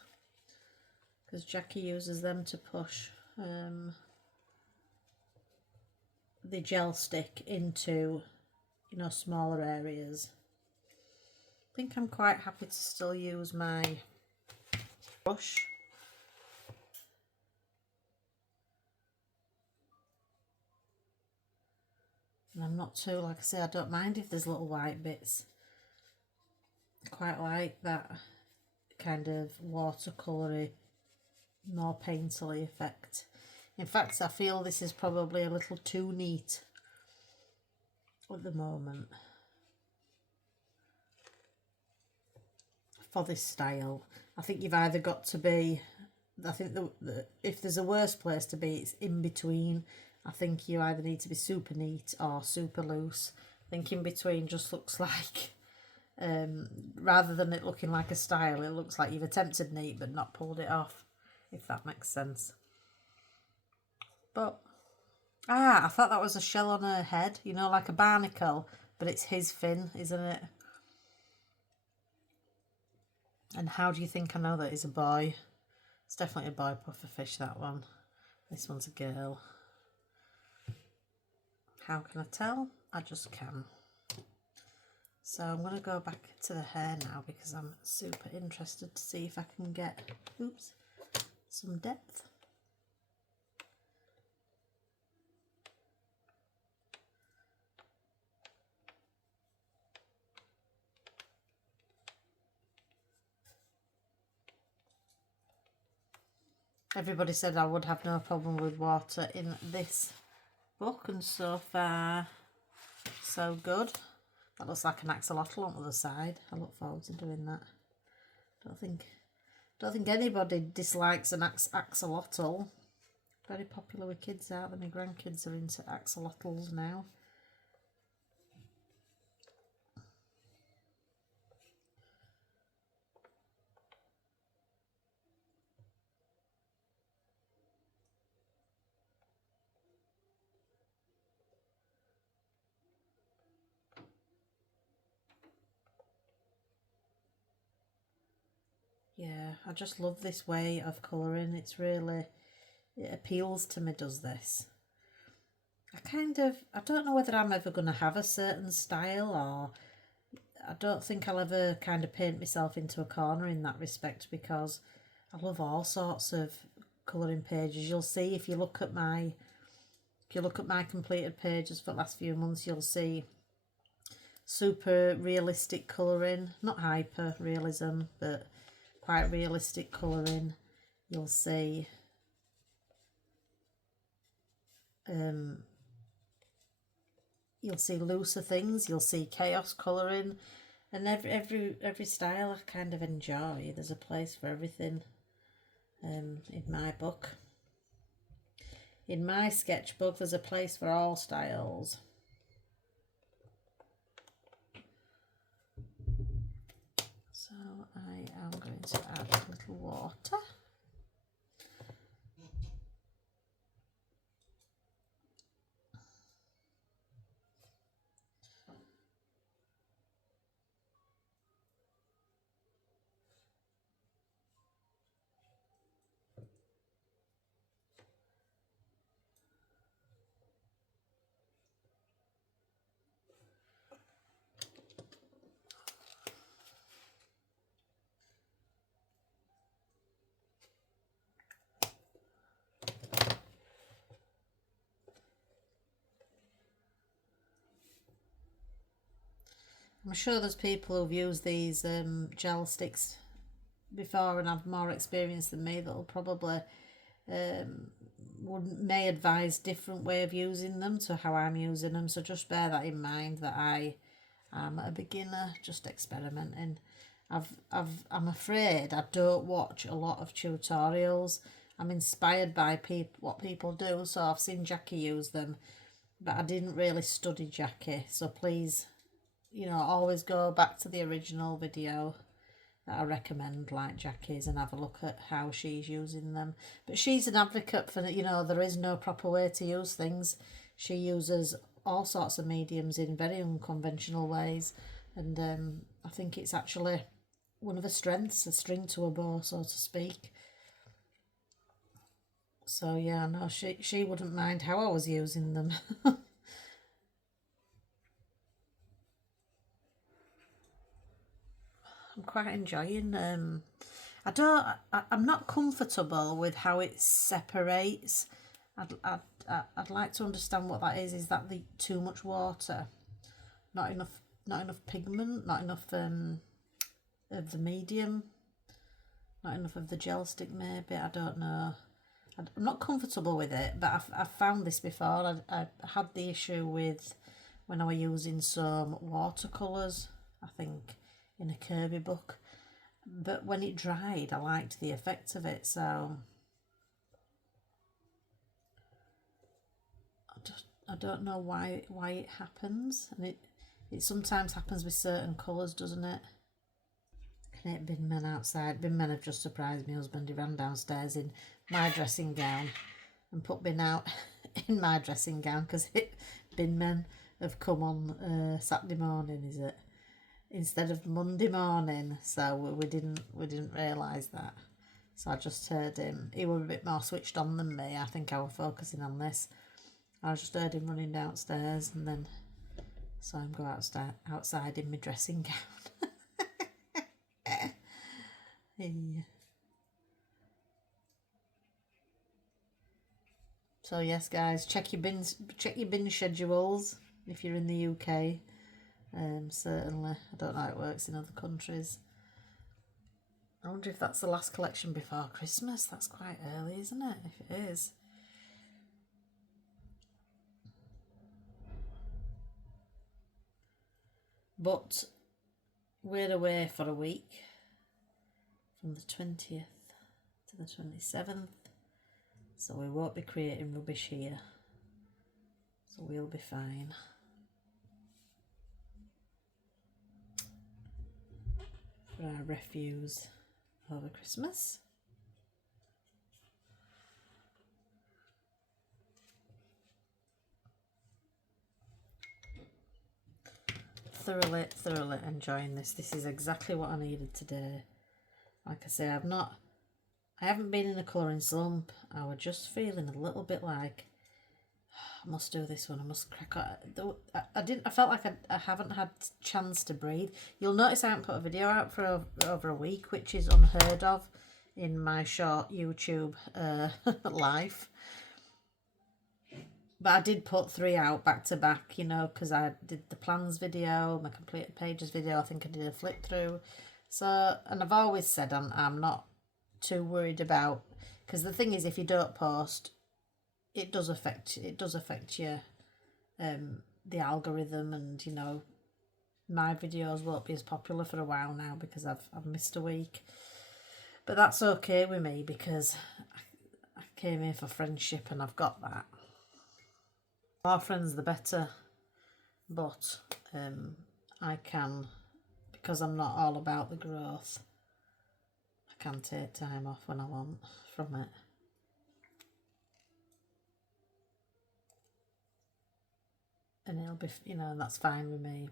because Jackie uses them to push the gel stick into, you know, smaller areas. I think I'm quite happy to still use my brush. And I'm not too, like I say, I don't mind if there's little white bits. I quite like that kind of watercolory, more painterly effect. In fact, I feel this is probably a little too neat at the moment for this style. I think you've either got to be, I think if there's a worse place to be, it's in between. I think you either need to be super neat or super loose. I think in between just looks like, rather than it looking like a style, it looks like you've attempted neat but not pulled it off, if that makes sense. But, I thought that was a shell on her head, you know, like a barnacle, but it's his fin, isn't it? And how do you think I know that he's a boy? It's definitely a boy pufferfish, that one. This one's a girl. How can I tell? I just can. So I'm going to go back to the hair now because I'm super interested to see if I can get, oops, some depth. Everybody said I would have no problem with water in this book, and so far so good. That looks like an axolotl on the other side. I look forward to doing that. Don't think anybody dislikes an axolotl. Very popular with kids, aren't they? My grandkids are into axolotls now. Yeah, I just love this way of colouring. It appeals to me, does this. I don't know whether I'm ever going to have a certain style, or I don't think I'll ever kind of paint myself into a corner in that respect, because I love all sorts of colouring pages. You'll see if you look at my completed pages for the last few months, you'll see super realistic colouring, not hyper realism, but quite realistic colouring. You'll see looser things, you'll see chaos colouring, and every style I kind of enjoy. There's a place for everything in my book. In my sketchbook, there's a place for all styles. So I am going to add a little water. I'm sure there's people who've used these gel sticks before and have more experience than me that'll probably may advise different way of using them to how I'm using them. So just bear that in mind, that I am a beginner, just experimenting. I'm afraid I don't watch a lot of tutorials. I'm inspired by what people do, so I've seen Jackie use them, but I didn't really study Jackie. So please, always go back to the original video that I recommend, like Jackie's, and have a look at how she's using them. But she's an advocate for, there is no proper way to use things. She uses all sorts of mediums in very unconventional ways, and I think it's actually one of her strengths, a string to her bow, so to speak. So yeah, no, she wouldn't mind how I was using them. I'm quite enjoying. I'm not comfortable with how it separates. I'd like to understand what that is. Is that too much water? Not enough pigment. Not enough of the medium. Not enough of the gel stick. Maybe, I don't know. I'm not comfortable with it, but I've found this before. I had the issue with when I was using some watercolours, I think, in a Kirby book, but when it dried I liked the effect of it. So I don't know why it happens, and it sometimes happens with certain colours, doesn't it? Can bin men outside. Bin men have just surprised my husband. He ran downstairs in my dressing gown and put bin out in my dressing gown because bin men have come on Saturday morning, is it? Instead of Monday morning, so we didn't realise that. So I just heard him. He was a bit more switched on than me. I think I was focusing on this. I just heard him running downstairs, and then saw him go outside in my dressing gown. Yeah. So yes, guys, check your bin schedules if you're in the UK. Certainly, I don't know how it works in other countries. I wonder if that's the last collection before Christmas. That's quite early, isn't it? If it is. but we're away for a week from the 20th to the 27th, so we won't be creating rubbish here, so we'll be fine. For our refuse over Christmas. Thoroughly enjoying this. This is exactly what I needed today. Like I say, I haven't been in a colouring slump. I was just feeling a little bit like, I must do this one, I must crack on. I felt like I haven't had chance to breathe. You'll notice I haven't put a video out for over a week, which is unheard of in my short YouTube life. But I did put 3 out back to back, you know, because I did the plans video, my completed pages video, I think I did a flip through. So, and I've always said I'm not too worried about, because the thing is, if you don't post, it does affect your the algorithm, and you know, my videos won't be as popular for a while now because I've missed a week. But that's okay with me, because I came here for friendship and I've got that. More friends the better, but I can, because I'm not all about the growth, I can take time off when I want from it. And it'll be, you know, that's fine with me.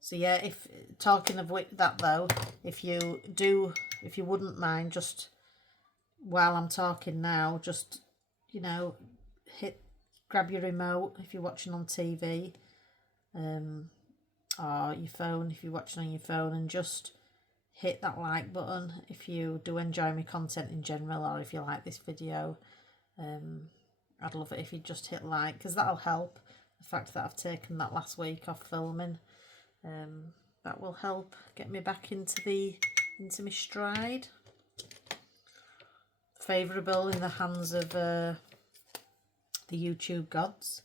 So yeah, if talking of that though, if you wouldn't mind, just while I'm talking now, just, you know, grab your remote if you're watching on TV, or your phone if you're watching on your phone, and just hit that like button if you do enjoy my content in general, or if you like this video. I'd love it if you just hit like, because that'll help. The fact that I've taken that last week off filming, that will help get me back into my stride. Favourable in the hands of the YouTube gods.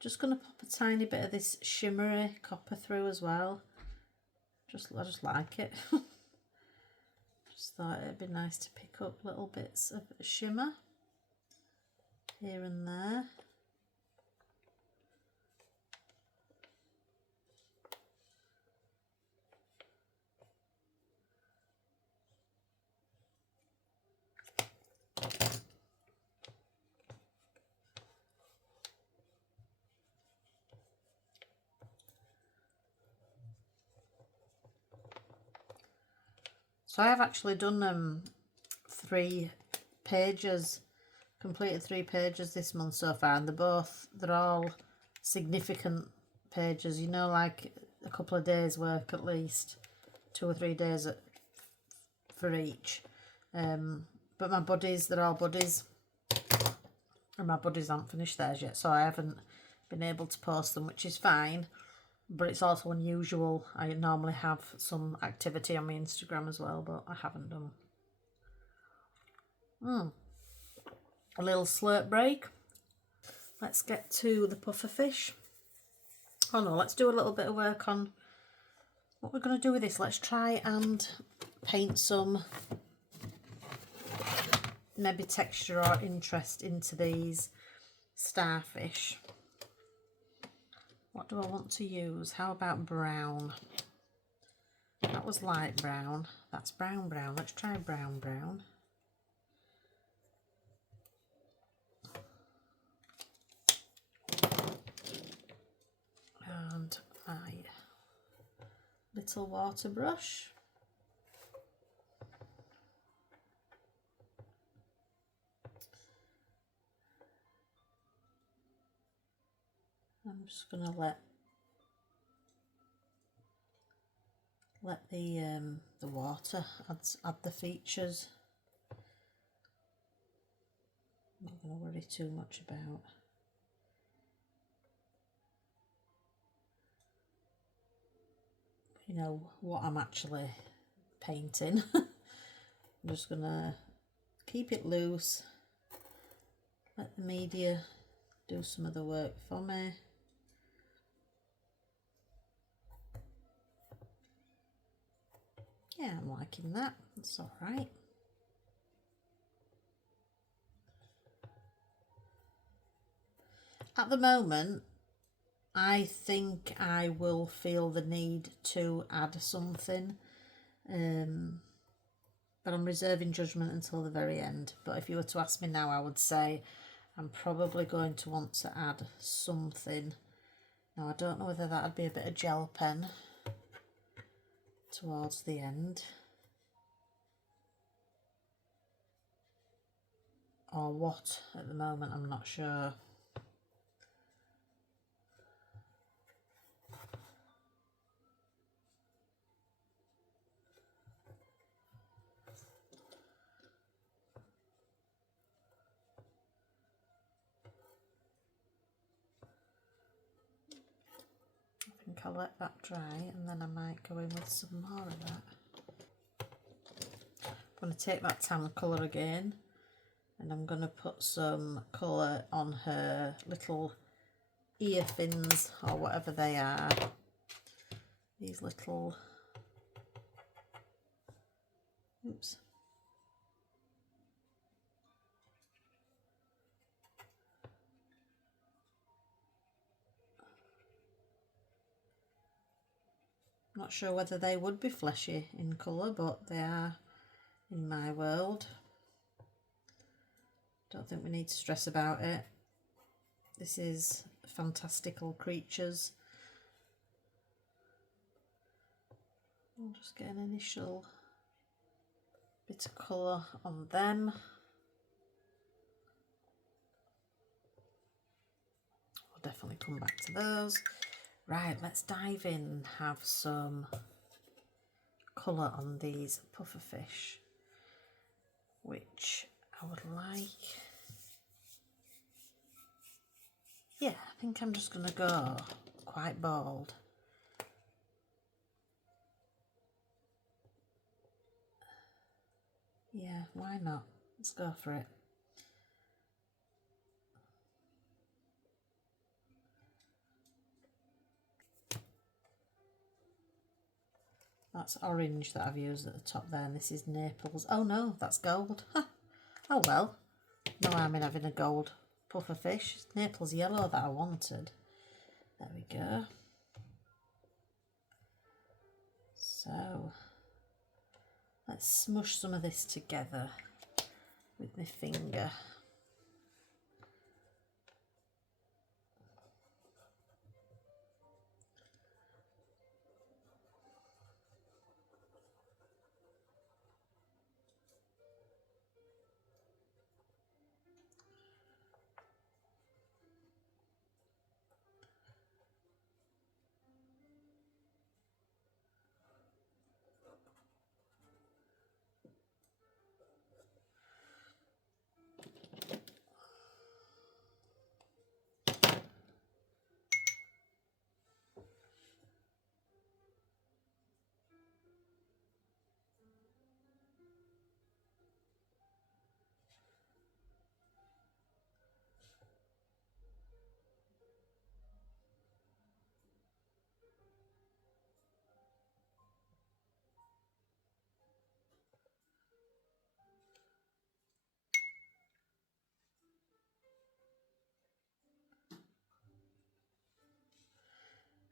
Just gonna pop a tiny bit of this shimmery copper through as well. I just like it. Just thought it'd be nice to pick up little bits of shimmer here and there. So I have actually done 3 pages, completed 3 pages this month so far, and they're all significant pages, you know, like a couple of days work at least, 2 or 3 days for each. But my buddies, they're all buddies, and my buddies haven't finished theirs yet, so I haven't been able to post them, which is fine. But it's also unusual. I normally have some activity on my Instagram as well, but I haven't done. A little slurp break. Let's get to the puffer fish. Oh no, let's do a little bit of work on what we're going to do with this. Let's try and paint some maybe texture or interest into these starfish. What do I want to use? How about brown? That was light brown. That's brown brown. Let's try brown brown. And my little water brush. I'm just gonna let the water add the features. I'm not gonna worry too much about what I'm actually painting. I'm just gonna keep it loose, let the media do some of the work for me. Yeah, I'm liking that. That's all right. At the moment, I think I will feel the need to add something, but I'm reserving judgment until the very end. But if you were to ask me now, I would say I'm probably going to want to add something. Now, I don't know whether that would be a bit of gel pen towards the end, or what. At the moment, I'm not sure. I think I'll let that dry and then I might go in with some more of that. I'm going to take that tan colour again and I'm going to put some colour on her little ear fins or whatever they are. These little, oops. I'm not sure whether they would be fleshy in colour, but they are in my world. Don't think we need to stress about it. This is fantastical creatures. I'll just get an initial bit of colour on them. I'll definitely come back to those. Right, let's dive in and have some colour on these pufferfish, which I would like. Yeah, I think I'm just going to go quite bold. Yeah, why not? Let's go for it. That's orange that I've used at the top there, and this is Naples. Oh no, that's gold. Huh. Oh well, no harm in having a gold pufferfish. It's Naples yellow that I wanted. There we go. So let's smush some of this together with my finger.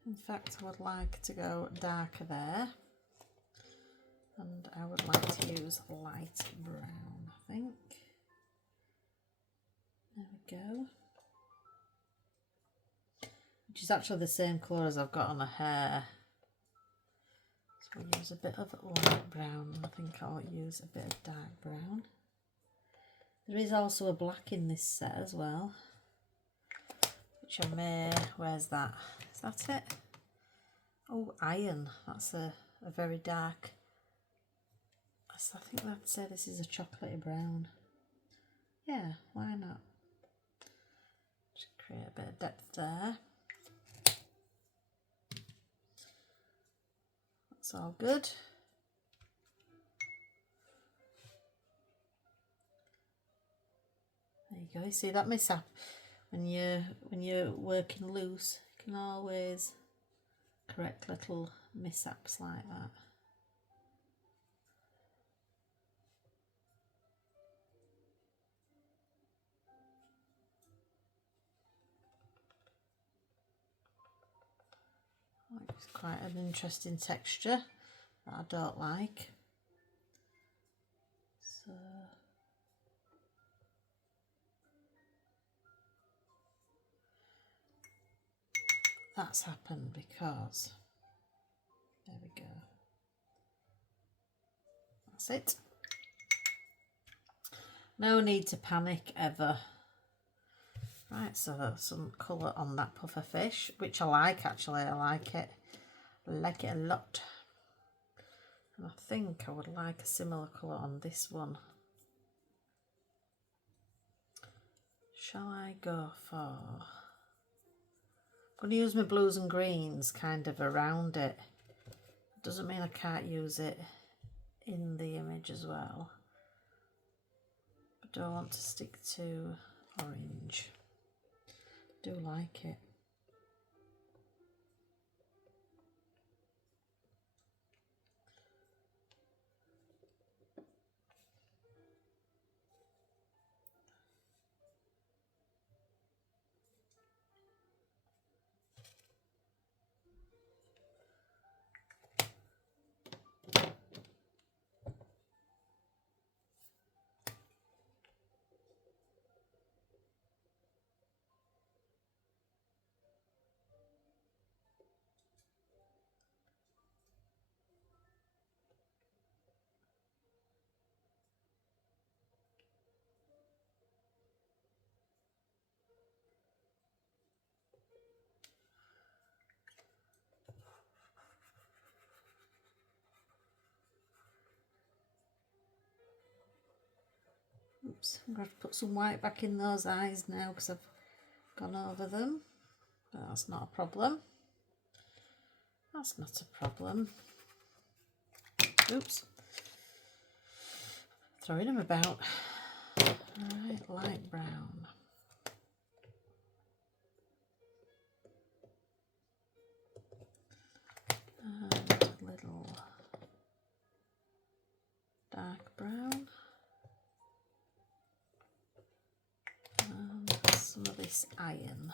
In fact, I would like to go darker there, and I would like to use light brown, I think. There we go. Which is actually the same colour as I've got on her hair. So we'll use a bit of light brown, and I think I'll use a bit of dark brown. There is also a black in this set as well, which I may, where's that? Is that it? Oh, iron, that's a very dark, I think I'd say this is a chocolatey brown. Yeah, why not? Just create a bit of depth there. That's all good. There you go. You see that mishap? When you're working loose, you can always correct little mishaps like that. It's quite an interesting texture that I don't like. So that's happened because, there we go. That's it. No need to panic ever. Right, so that's some colour on that puffer fish, which I like actually. I like it. I like it a lot. And I think I would like a similar colour on this one. Shall I go for... I'm going to use my blues and greens kind of around it. Doesn't mean I can't use it in the image as well. But don't want to stick to orange. Do like it. Oops, I'm going to put some white back in those eyes now because I've gone over them. But that's not a problem. That's not a problem. Oops. Throwing them about. Alright, light brown. And a little dark brown. And some of this iron.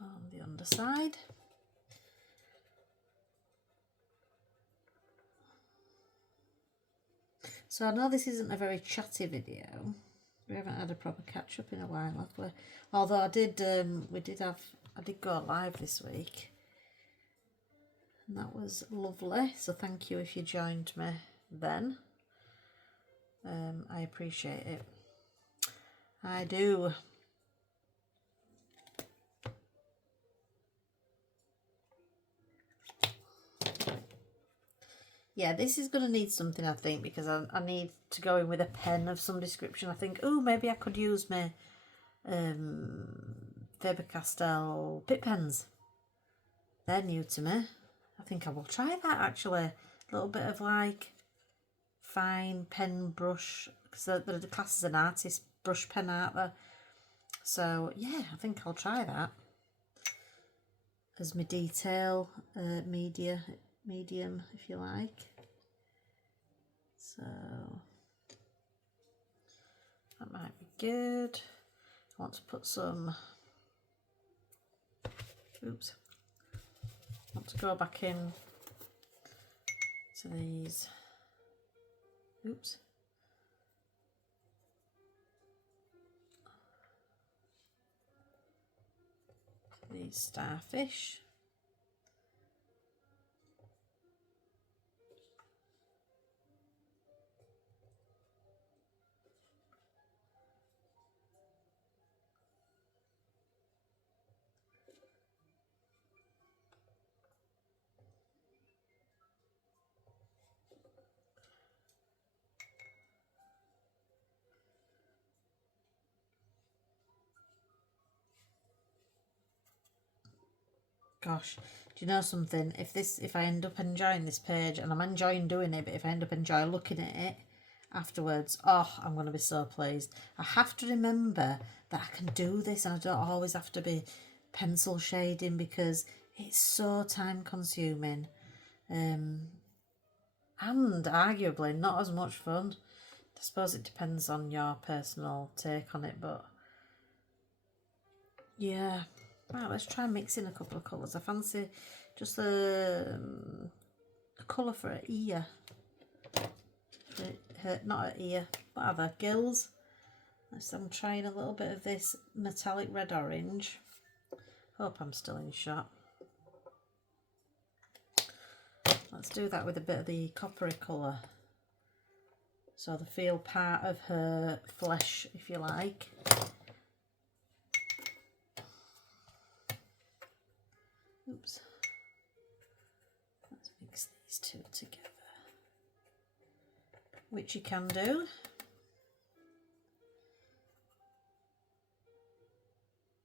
On the underside. So I know this isn't a very chatty video. We haven't had a proper catch up in a while, have we? Although I did, I did go live this week, and that was lovely. So thank you if you joined me then. I appreciate it. I do. Yeah, this is going to need something, I think, because I need to go in with a pen of some description. I think, oh, maybe I could use my Faber-Castell Pitt pens. They're new to me. I think I will try that, actually. A little bit of, like, fine pen brush, because they're classed as an artist brush pen, aren't they? So, yeah, I think I'll try that as my detail medium, if you like. So that might be good. I want to put some, oops, I want to go back in to these, oops, these starfish. Gosh, do you know something? If I end up enjoying this page, and I'm enjoying doing it, but if I end up enjoying looking at it afterwards, oh, I'm going to be so pleased. I have to remember that I can do this, and I don't always have to be pencil shading because it's so time consuming, and arguably not as much fun. I suppose it depends on your personal take on it, but Yeah. Right, let's try mixing a couple of colours. I fancy just a colour for her ear. For her, not her ear, whatever, gills. So I'm trying a little bit of this metallic red orange. Hope I'm still in shot. Let's do that with a bit of the coppery colour. So they feel part of her flesh, if you like. Oops. Let's mix these two together. Which you can do.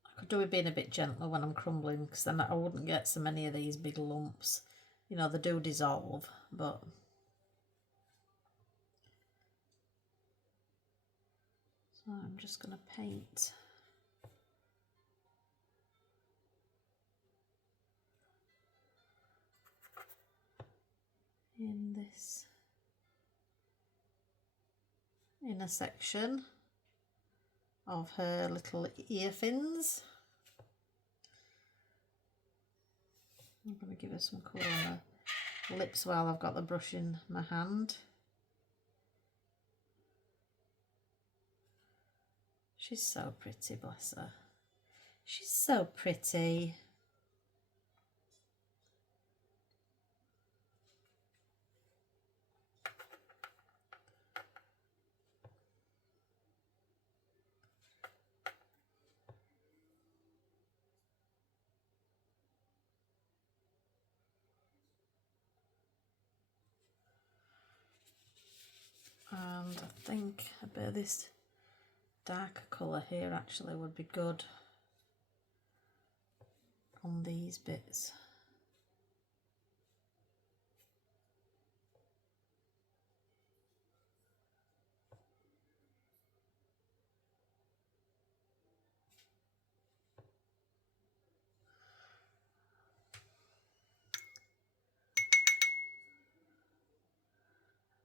I could do with being a bit gentler when I'm crumbling, because then I wouldn't get so many of these big lumps. You know, they do dissolve, but... So I'm just going to paint in this inner section of her little ear fins. I'm going to give her some colour on her lips while I've got the brush in my hand. She's so pretty, bless her. She's so pretty. And I think a bit of this darker colour here actually would be good on these bits.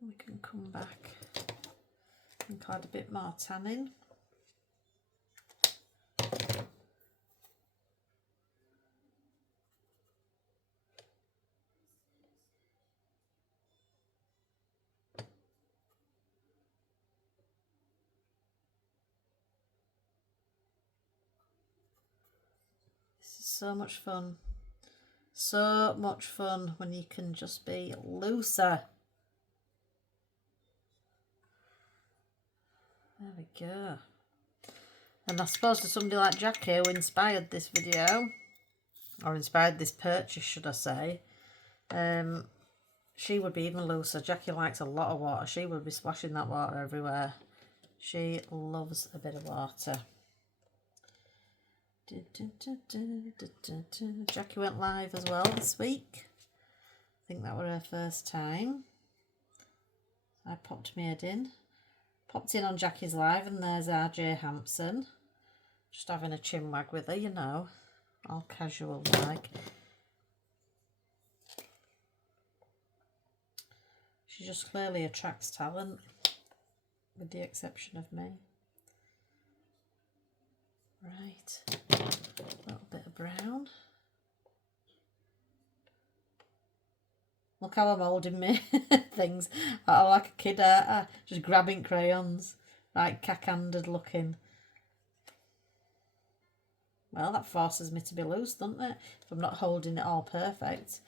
We can come back and add a bit more tannin. This is so much fun. So much fun when you can just be looser. There we go. And I suppose to somebody like Jackie who inspired this video, or inspired this purchase should I say, she would be even looser. Jackie likes a lot of water. She would be splashing that water everywhere. She loves a bit of water. Jackie went live as well this week. I think that was her first time. I popped my head in. Popped in on Jackie's live, and there's RJ Hampson. Just having a chin wag with her, you know. All casual like. She just clearly attracts talent, with the exception of me. Right, a little bit of brown. Look how I'm holding me things. I'm like a kid, just grabbing crayons. Right, cack-handed looking. Well, that forces me to be loose, doesn't it? If I'm not holding it all perfect,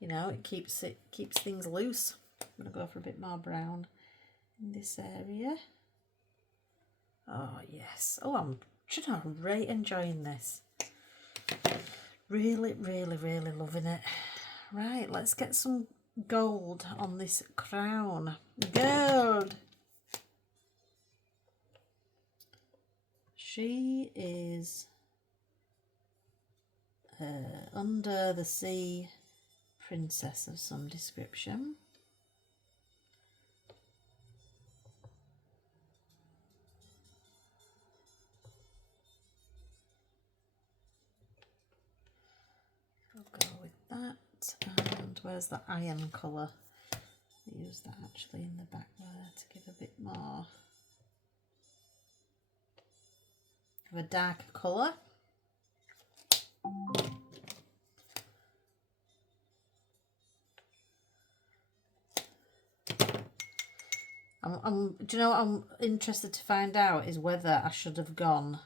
you know, it keeps things loose. I'm going to go for a bit more brown in this area. Oh, yes. Oh, I'm really enjoying this. Really, really, really loving it. Right, let's get some gold on this crown. Gold! She is under the sea princess of some description. I'll go with that. And where's the iron colour? I use that actually in the back there to give a bit more of a darker colour. Do you know what I'm interested to find out is whether I should have gone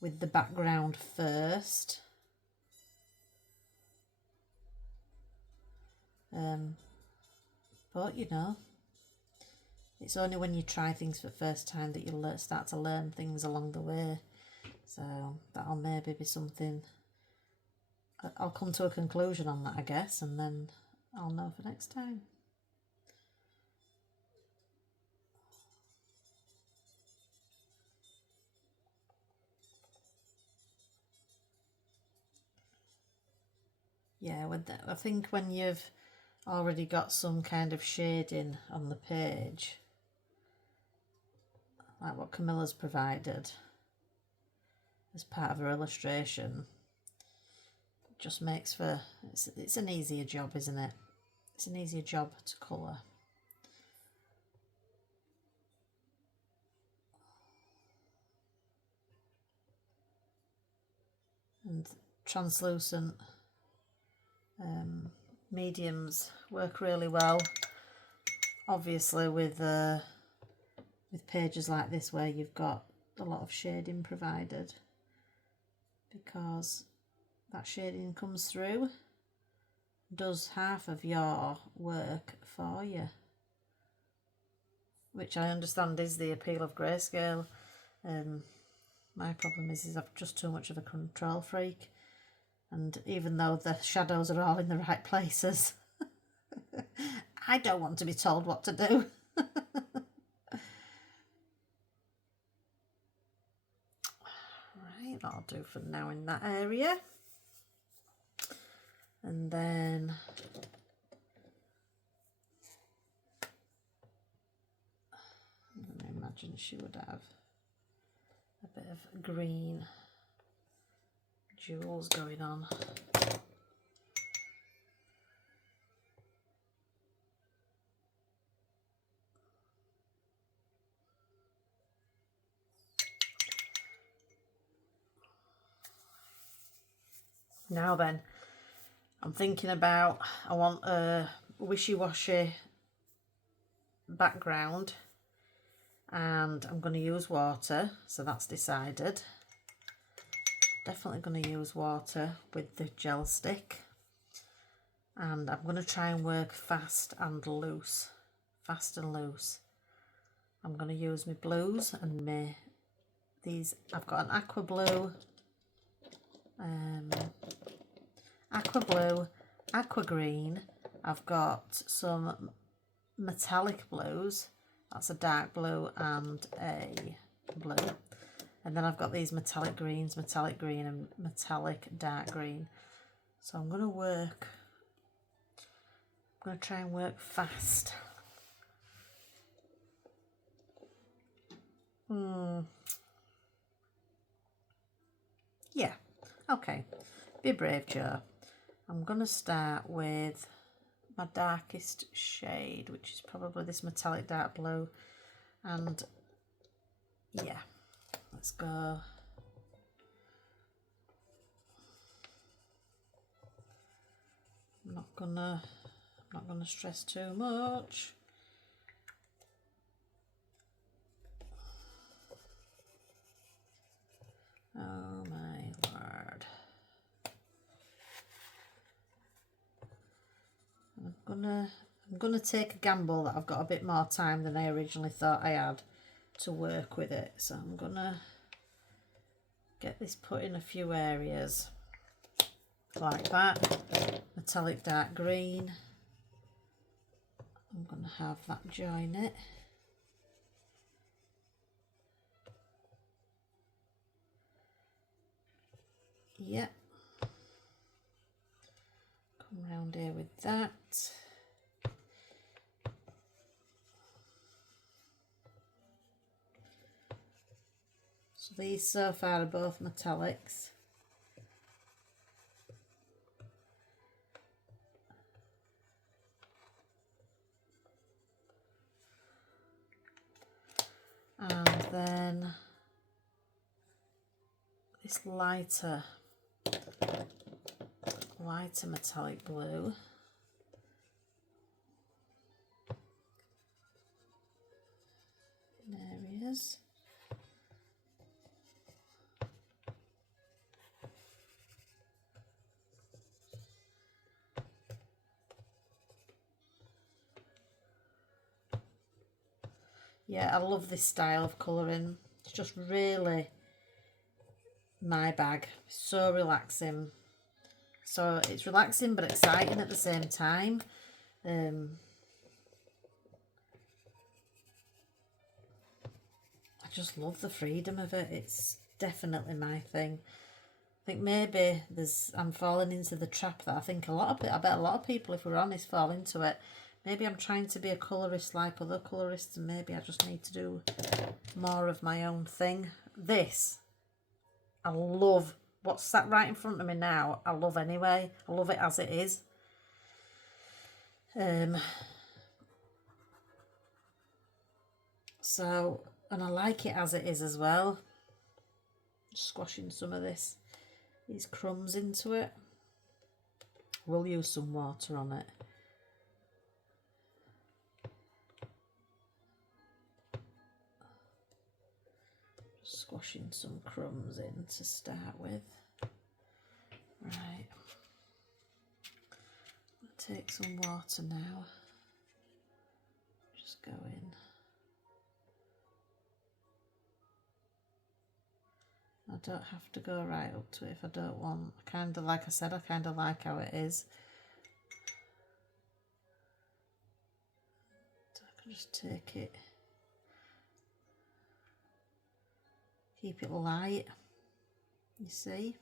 with the background first. But you know, it's only when you try things for the first time that you'll start to learn things along the way. So that'll maybe be something. I'll come to a conclusion on that, I guess, and then I'll know for next time. Yeah, I think when you've already got some kind of shading on the page, like what Camilla's provided as part of her illustration, it just makes for, it's an easier job, isn't it? It's an easier job to colour. And translucent mediums work really well, obviously with pages like this where you've got a lot of shading provided, because that shading comes through, does half of your work for you, which I understand is the appeal of grayscale. My problem is I've just too much of a control freak, and even though the shadows are all in the right places, I don't want to be told what to do. Right, that'll do for now in that area. And then I imagine she would have a bit of green jewels going on. Now then, I'm thinking about, I want a wishy-washy background, and I'm going to use water, so that's decided. Definitely going to use water with the gel stick, and I'm going to try and work fast and loose. Fast and loose. I'm going to use my blues and these. I've got an aqua blue, aqua green. I've got some metallic blues. That's a dark blue and a blue. And then I've got these metallic greens, metallic green and metallic dark green. So I'm going to try and work fast. Yeah, okay. Be brave, Joe. I'm going to start with my darkest shade, which is probably this metallic dark blue. And yeah, let's go. I'm not gonna stress too much. Oh my lord. I'm gonna take a gamble that I've got a bit more time than I originally thought I had to work with it. So I'm gonna get this put in a few areas like that. Metallic dark green. I'm gonna have that join it. Yep. Come round here with that. So these so far are both metallics. And then this lighter metallic blue. yeah, I love this style of colouring. It's just really my bag. So relaxing. So it's relaxing but exciting at the same time. I just love the freedom of it. It's definitely my thing. I think maybe I'm falling into the trap that I bet a lot of people, if we're honest, fall into it. Maybe I'm trying to be a colourist like other colourists, and maybe I just need to do more of my own thing. This, I love. What's sat right in front of me now, I love anyway. I love it as it is. So, and I like it as it is as well. Just squashing some of these crumbs into it. We'll use some water on it. Just squashing some crumbs in to start with. Right. I'll take some water now. Just go in. I don't have to go right up to it if I don't want. Like I said, I kind of like how it is. So I can just take it. Keep it light, you see.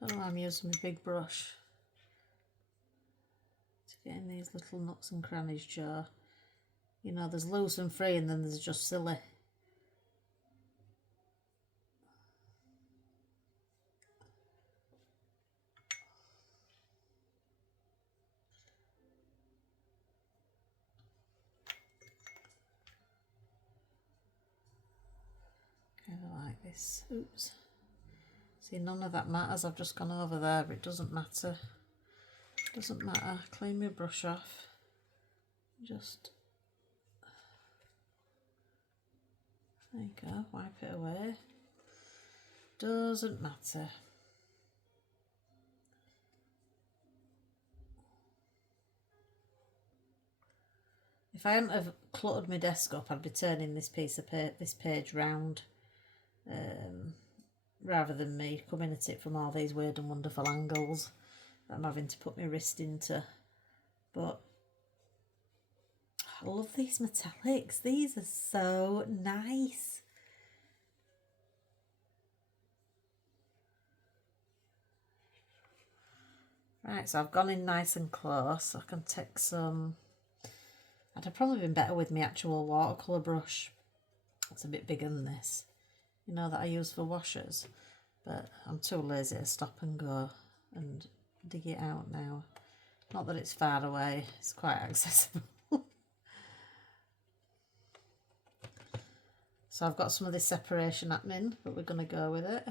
Don't know why I'm using my big brush to get in these little nooks and crannies, Joe. You know, there's loose and free, and then there's just silly. Kind of like this. Oops. See, none of that matters. I've just gone over there, but it doesn't matter. It doesn't matter. Clean my brush off. Just, there you go. Wipe it away. Doesn't matter. If I hadn't have cluttered my desk up, I'd be turning this page round, rather than me coming at it from all these weird and wonderful angles that I'm having to put my wrist into. But I love these metallics. These are so nice. Right, so I've gone in nice and close. I can take some. I'd have probably been better with my actual watercolour brush. It's a bit bigger than this, you know, that I use for washers. But I'm too lazy to stop and go and dig it out now. Not that it's far away, it's quite accessible. So I've got some of this separation happening, but we're going to go with it.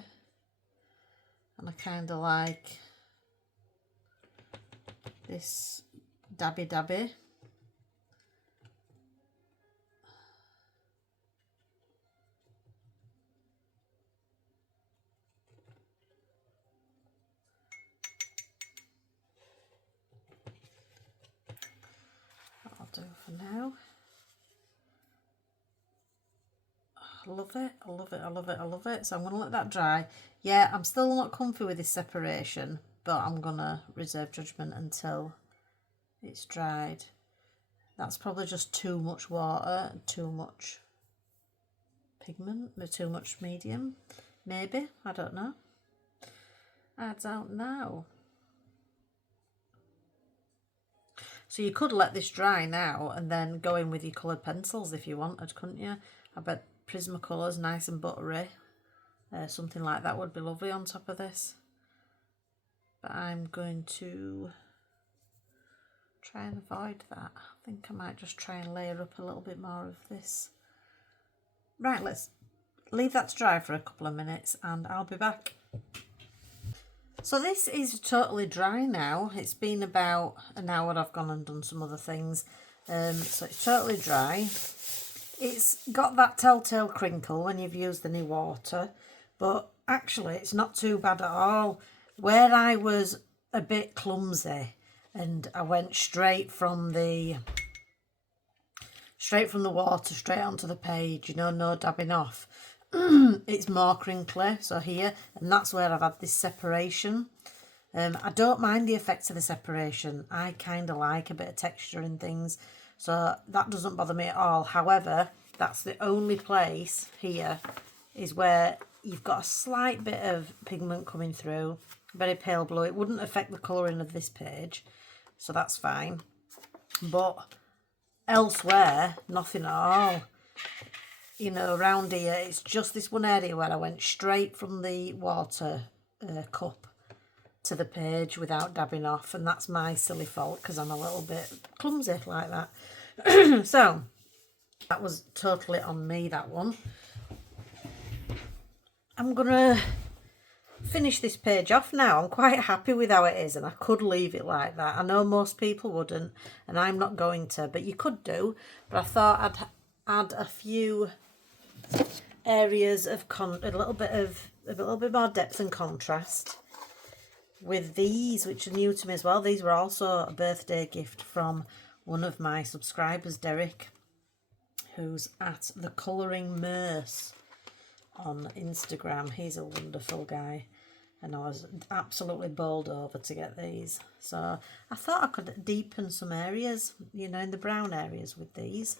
And I kind of like this dabby. That'll do for now. I love it, I love it, I love it, I love it. So I'm going to let that dry. Yeah, I'm still not comfy with this separation, but I'm going to reserve judgment until it's dried. That's probably just too much water and too much pigment, or too much medium. Maybe, I don't know. I don't know. So you could let this dry now and then go in with your coloured pencils if you wanted, couldn't you? I bet Prismacolor's nice and buttery. Something like that would be lovely on top of this. But I'm going to try and avoid that. I think I might just try and layer up a little bit more of this. Right, let's leave that to dry for a couple of minutes and I'll be back. So this is totally dry now. It's been about an hour. I've gone and done some other things. So it's totally dry. It's got that telltale crinkle when you've used any water, but actually it's not too bad at all. Where I was a bit clumsy and I went straight from the water straight onto the page, you know, no dabbing off. It's more crinkly, so here, and that's where I've had this separation. I don't mind the effect of the separation. I kind of like a bit of texture in things, so that doesn't bother me at all. However, that's the only place here is where you've got a slight bit of pigment coming through, very pale blue. It wouldn't affect the colouring of this page, so that's fine. But elsewhere, nothing at all. You know, around here, it's just this one area where I went straight from the water cup to the page without dabbing off, and that's my silly fault because I'm a little bit clumsy like that. So that was totally on me, that one. I'm gonna finish this page off now. I'm quite happy with how it is, and I could leave it like that. I know most people wouldn't, and I'm not going to, but you could do. But I thought I'd add a few areas of a little bit more depth and contrast with these, which are new to me as well. These were also a birthday gift from one of my subscribers, Derek, who's at the Colouring Merce on Instagram. He's a wonderful guy, and I was absolutely bowled over to get these. So I thought I could deepen some areas, you know, in the brown areas with these.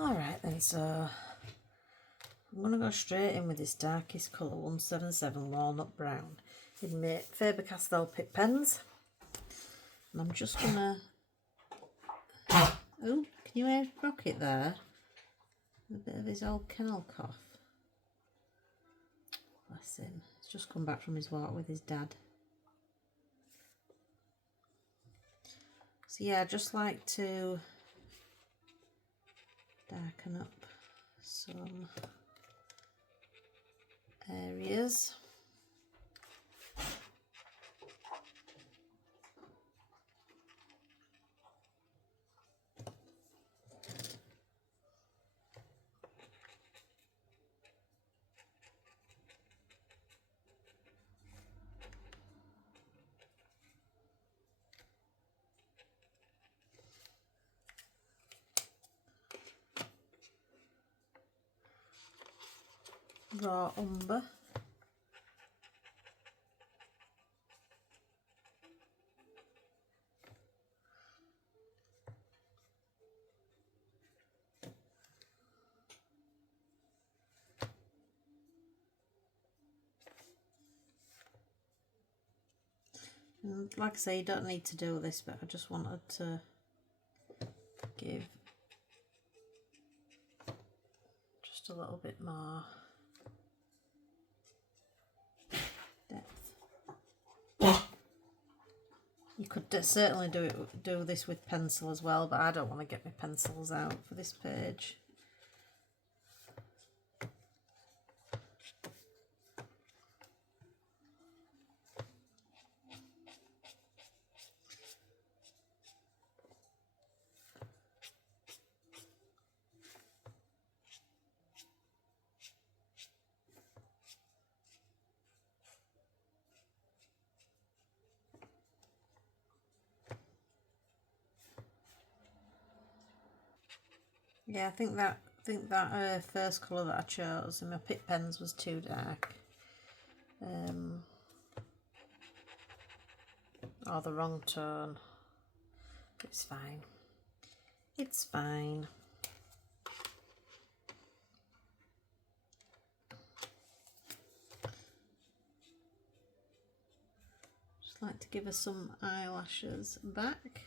Alright then, so I'm going to go straight in with this darkest colour, 177 Walnut Brown, in my Faber-Castell Pitt pens. And I'm just going to... Oh, can you hear Rocket there? A bit of his old kennel cough. Bless him. He's just come back from his walk with his dad. So yeah, I just like to darken up some areas. Raw umber. And like I say, you don't need to do this, but I just wanted to give just a little bit more depth. You could certainly do this with pencil as well, but I don't want to get my pencils out for this page. Yeah, I think that first colour that I chose in my Pitt pens was too dark. Or the wrong tone. It's fine. It's fine. Just like to give her some eyelashes back.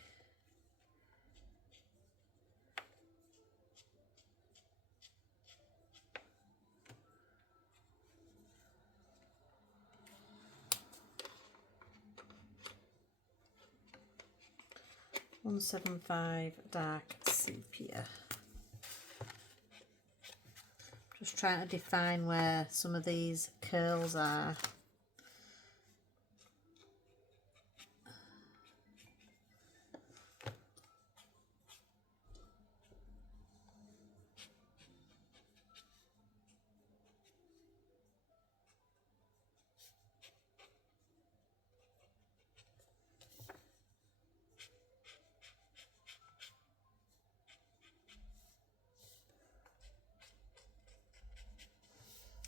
175 dark sepia. Just trying to define where some of these curls are.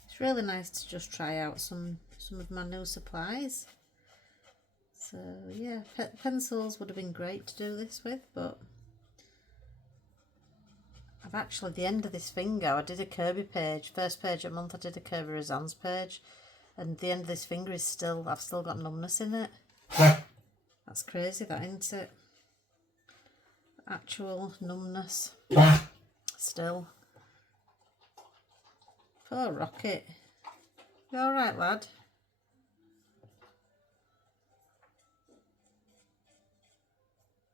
It's really nice to just try out some of my new supplies. So yeah, pencils would have been great to do this with, but I've actually, the end of this finger, I did a Kirby page, first page a month I did a Kirby Razans page, and the end of this finger is still, I've still got numbness in it. That's crazy, that, isn't it? Actual numbness still. Poor Rocket. You alright, lad?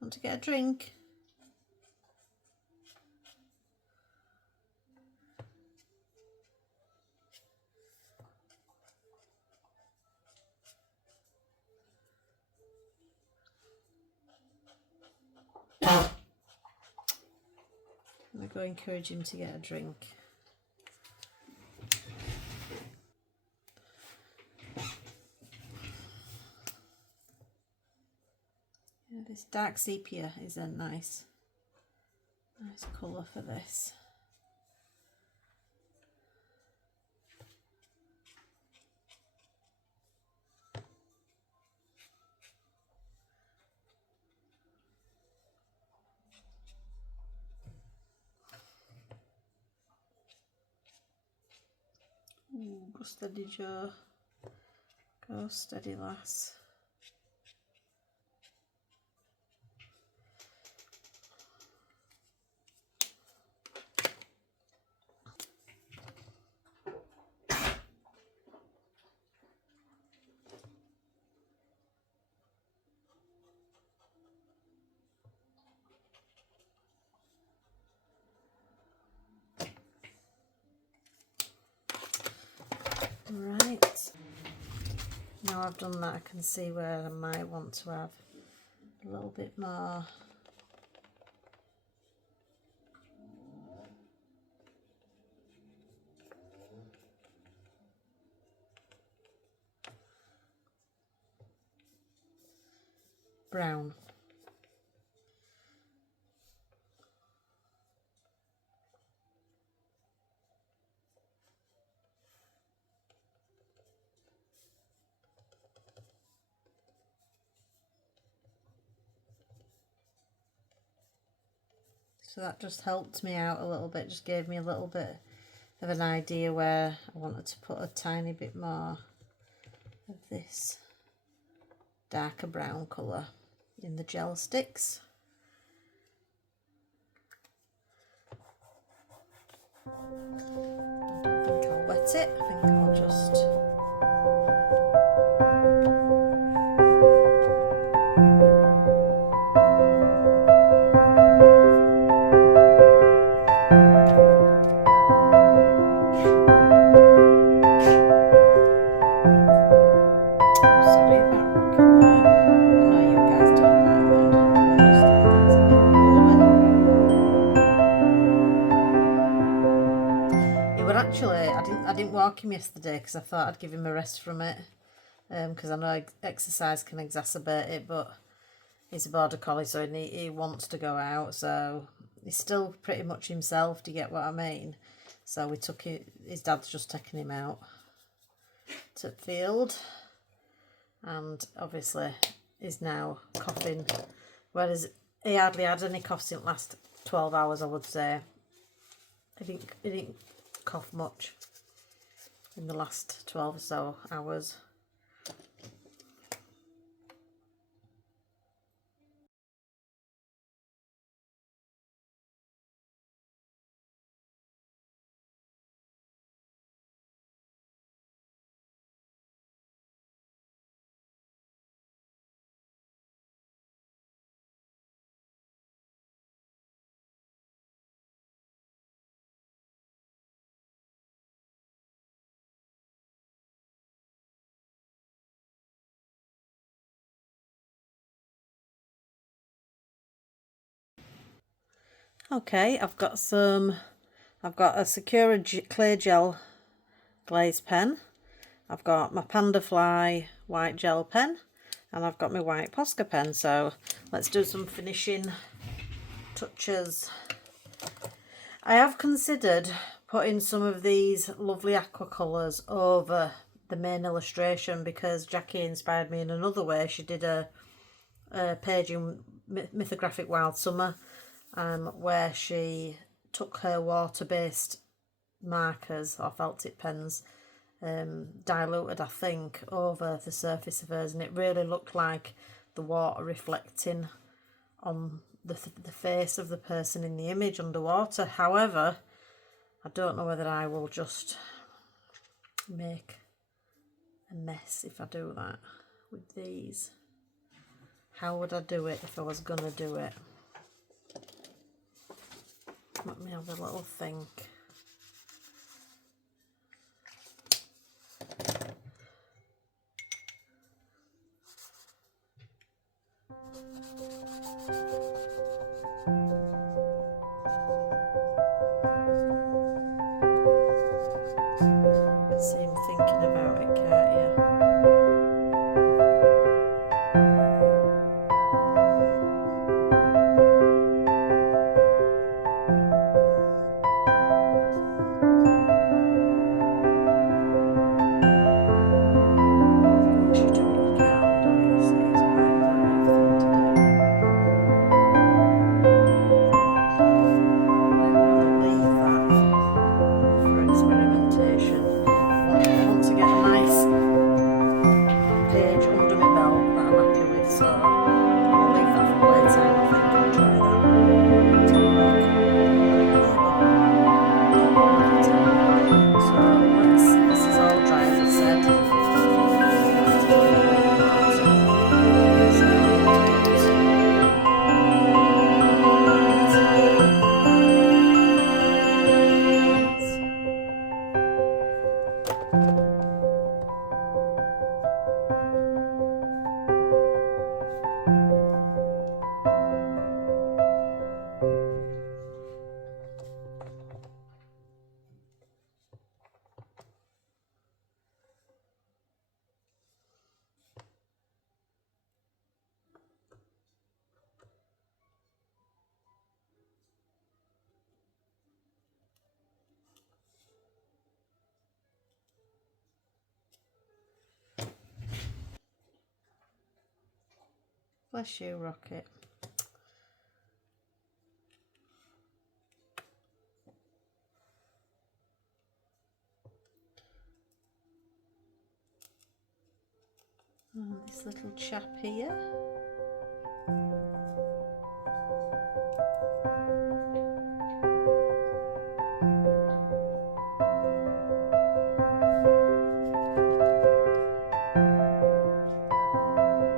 Want to get a drink? I'm going to go encourage him to get a drink. Yeah, this dark sepia is a nice colour for this. Ooh, go steady, Joe. Go steady, lass. Right, now I've done that, I can see where I might want to have a little bit more brown. So that just helped me out a little bit, just gave me a little bit of an idea where I wanted to put a tiny bit more of this darker brown colour in the gel sticks. I don't think I'll wet it, I think I'll just I didn't walk him yesterday because I thought I'd give him a rest from it, because I know exercise can exacerbate it, but he's a border collie, so he wants to go out, so he's still pretty much himself, do you get what I mean? So we took it, his dad's just taking him out to the field, and obviously he's now coughing, whereas he hardly had any coughs in the last 12 hours, I would say. He didn't cough much in the last 12 or so hours. Okay, I've got a Sakura clear gel glaze pen. I've got my Panda Fly white gel pen, and I've got my white Posca pen. So let's do some finishing touches. I have considered putting some of these lovely aqua colours over the main illustration because Jackie inspired me in another way. She did a page in Mythographic Wild Summer where she took her water-based markers or felt tip pens, diluted I think over the surface of hers, and it really looked like the water reflecting on the face of the person in the image underwater. However, I don't know whether I will just make a mess if I do that with these. How would I do it if I was gonna do it? Let me have a little think. See him thinking about it, can't you? Once you do it, you can't do it. You see, it's quite a brave thing to do. I want to leave that for experimentation. I want to get a nice page under my belt that I'm happy with, so I'll leave that for playtime. I think I'll try that technique. So this is all dry as I said. Bless you, Rocket. And this little chap here.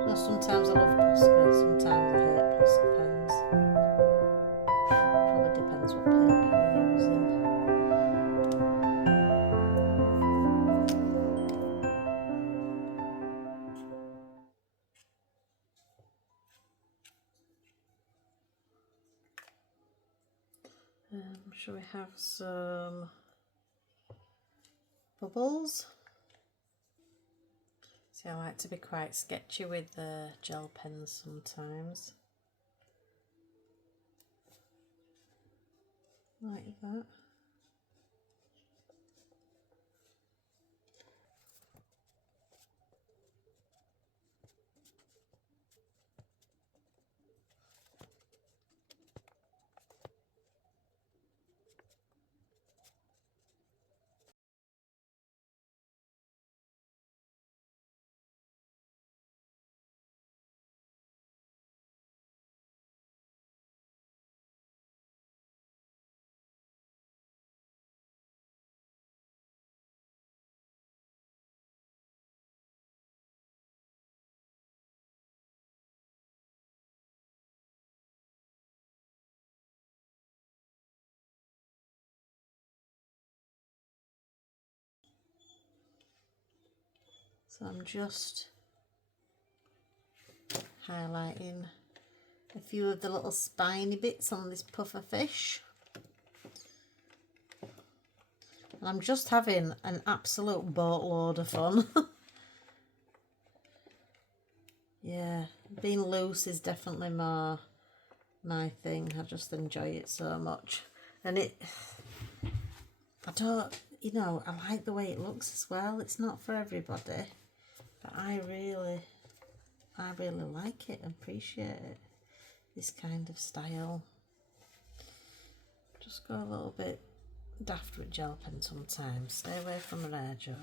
Well, sometimes I love Posca, sometimes I hate Posca pens. Probably depends what paper you're using. Shall we have some bubbles? See, I like to be quite sketchy with the gel pens sometimes. Like that. So I'm just highlighting a few of the little spiny bits on this puffer fish. And I'm just having an absolute boatload of fun. Yeah, being loose is definitely more my thing. I just enjoy it so much. And I don't, you know, I like the way it looks as well. It's not for everybody, but I really like it and appreciate it. This kind of style. Just go a little bit daft with gel pen sometimes. Stay away from an air jar.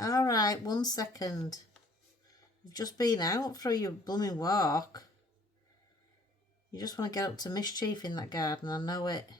All right, 1 second. You've just been out for your blooming walk. You just want to get up to mischief in that garden, I know it.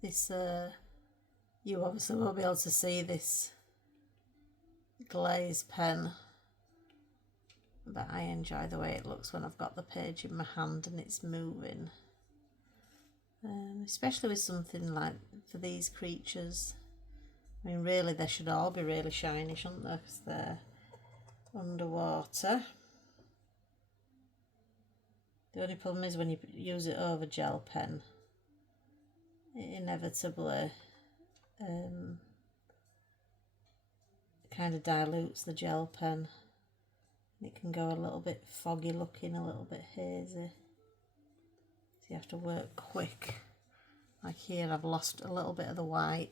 This, you obviously won't be able to see this glaze pen, but I enjoy the way it looks when I've got the page in my hand and it's moving. Especially with something like for these creatures. I mean, really, they should all be really shiny, shouldn't they? Because they're underwater. The only problem is when you use it over gel pen, it inevitably kind of dilutes the gel pen. It can go a little bit foggy looking, a little bit hazy. So you have to work quick. Like here, I've lost a little bit of the white.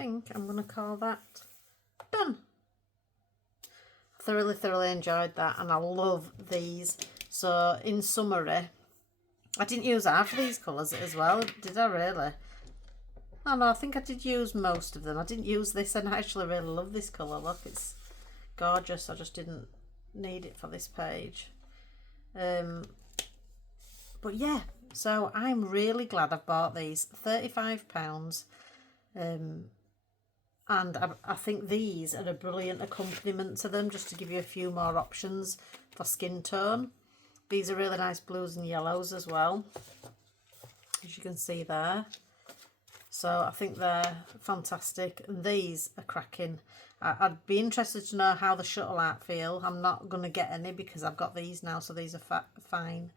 think I'm going to call that done. Thoroughly enjoyed that, and I love these. So in summary, I didn't use half of these colours as well, did I really? Oh no, I think I did use most of them. I didn't use this, and I actually really love this colour. Look, it's gorgeous. I just didn't need it for this page. But yeah, so I'm really glad I've bought these. £35. And I think these are a brilliant accompaniment to them, just to give you a few more options for skin tone. These are really nice blues and yellows as well, as you can see there. So I think they're fantastic, and these are cracking. I'd be interested to know how the shuttle art feel. I'm not going to get any because I've got these now, so these are fine.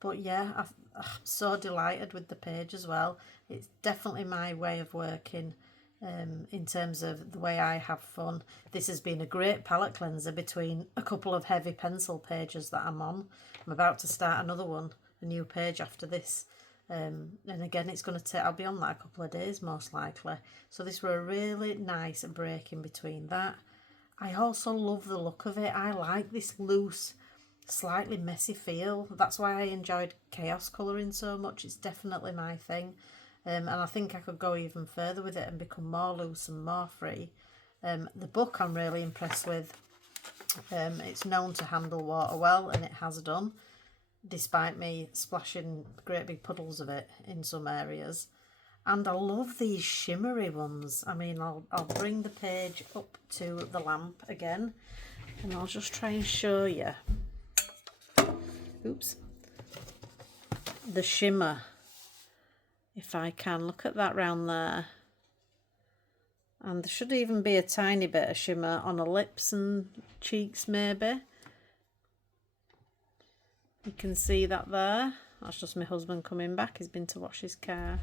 But yeah, I'm so delighted with the page as well. It's definitely my way of working. In terms of the way I have fun. This has been a great palette cleanser between a couple of heavy pencil pages that I'm on. I'm about to start another one, a new page after this. And again, it's going to take, I'll be on that a couple of days most likely. So this were a really nice break in between that. I also love the look of it. I like this loose, slightly messy feel. That's why I enjoyed chaos colouring so much. It's definitely my thing. And I think I could go even further with it and become more loose and more free. The book I'm really impressed with. It's known to handle water well, and it has done, despite me splashing great big puddles of it in some areas. And I love these shimmery ones. I mean, I'll bring the page up to the lamp again, and I'll just try and show you. Oops. The shimmer. If I can, look at that round there. And there should even be a tiny bit of shimmer on her lips and cheeks maybe. You can see that there. That's just my husband coming back. He's been to wash his car.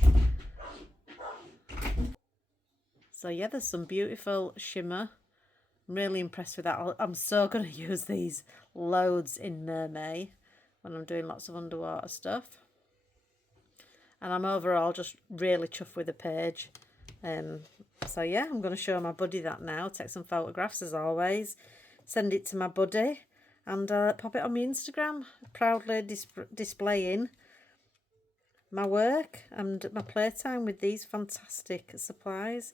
So yeah, there's some beautiful shimmer. I'm really impressed with that. I'm so going to use these loads in Mermaid when I'm doing lots of underwater stuff. And I'm overall just really chuffed with the page. So yeah, I'm going to show my buddy that now. Take some photographs as always. Send it to my buddy. And pop it on my Instagram. Proudly displaying my work and my playtime with these fantastic supplies.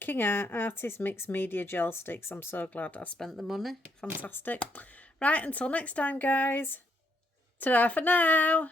King Art Artist Mixed Media Gel Sticks. I'm so glad I spent the money. Fantastic. Right, until next time, guys. Ta-ra for now.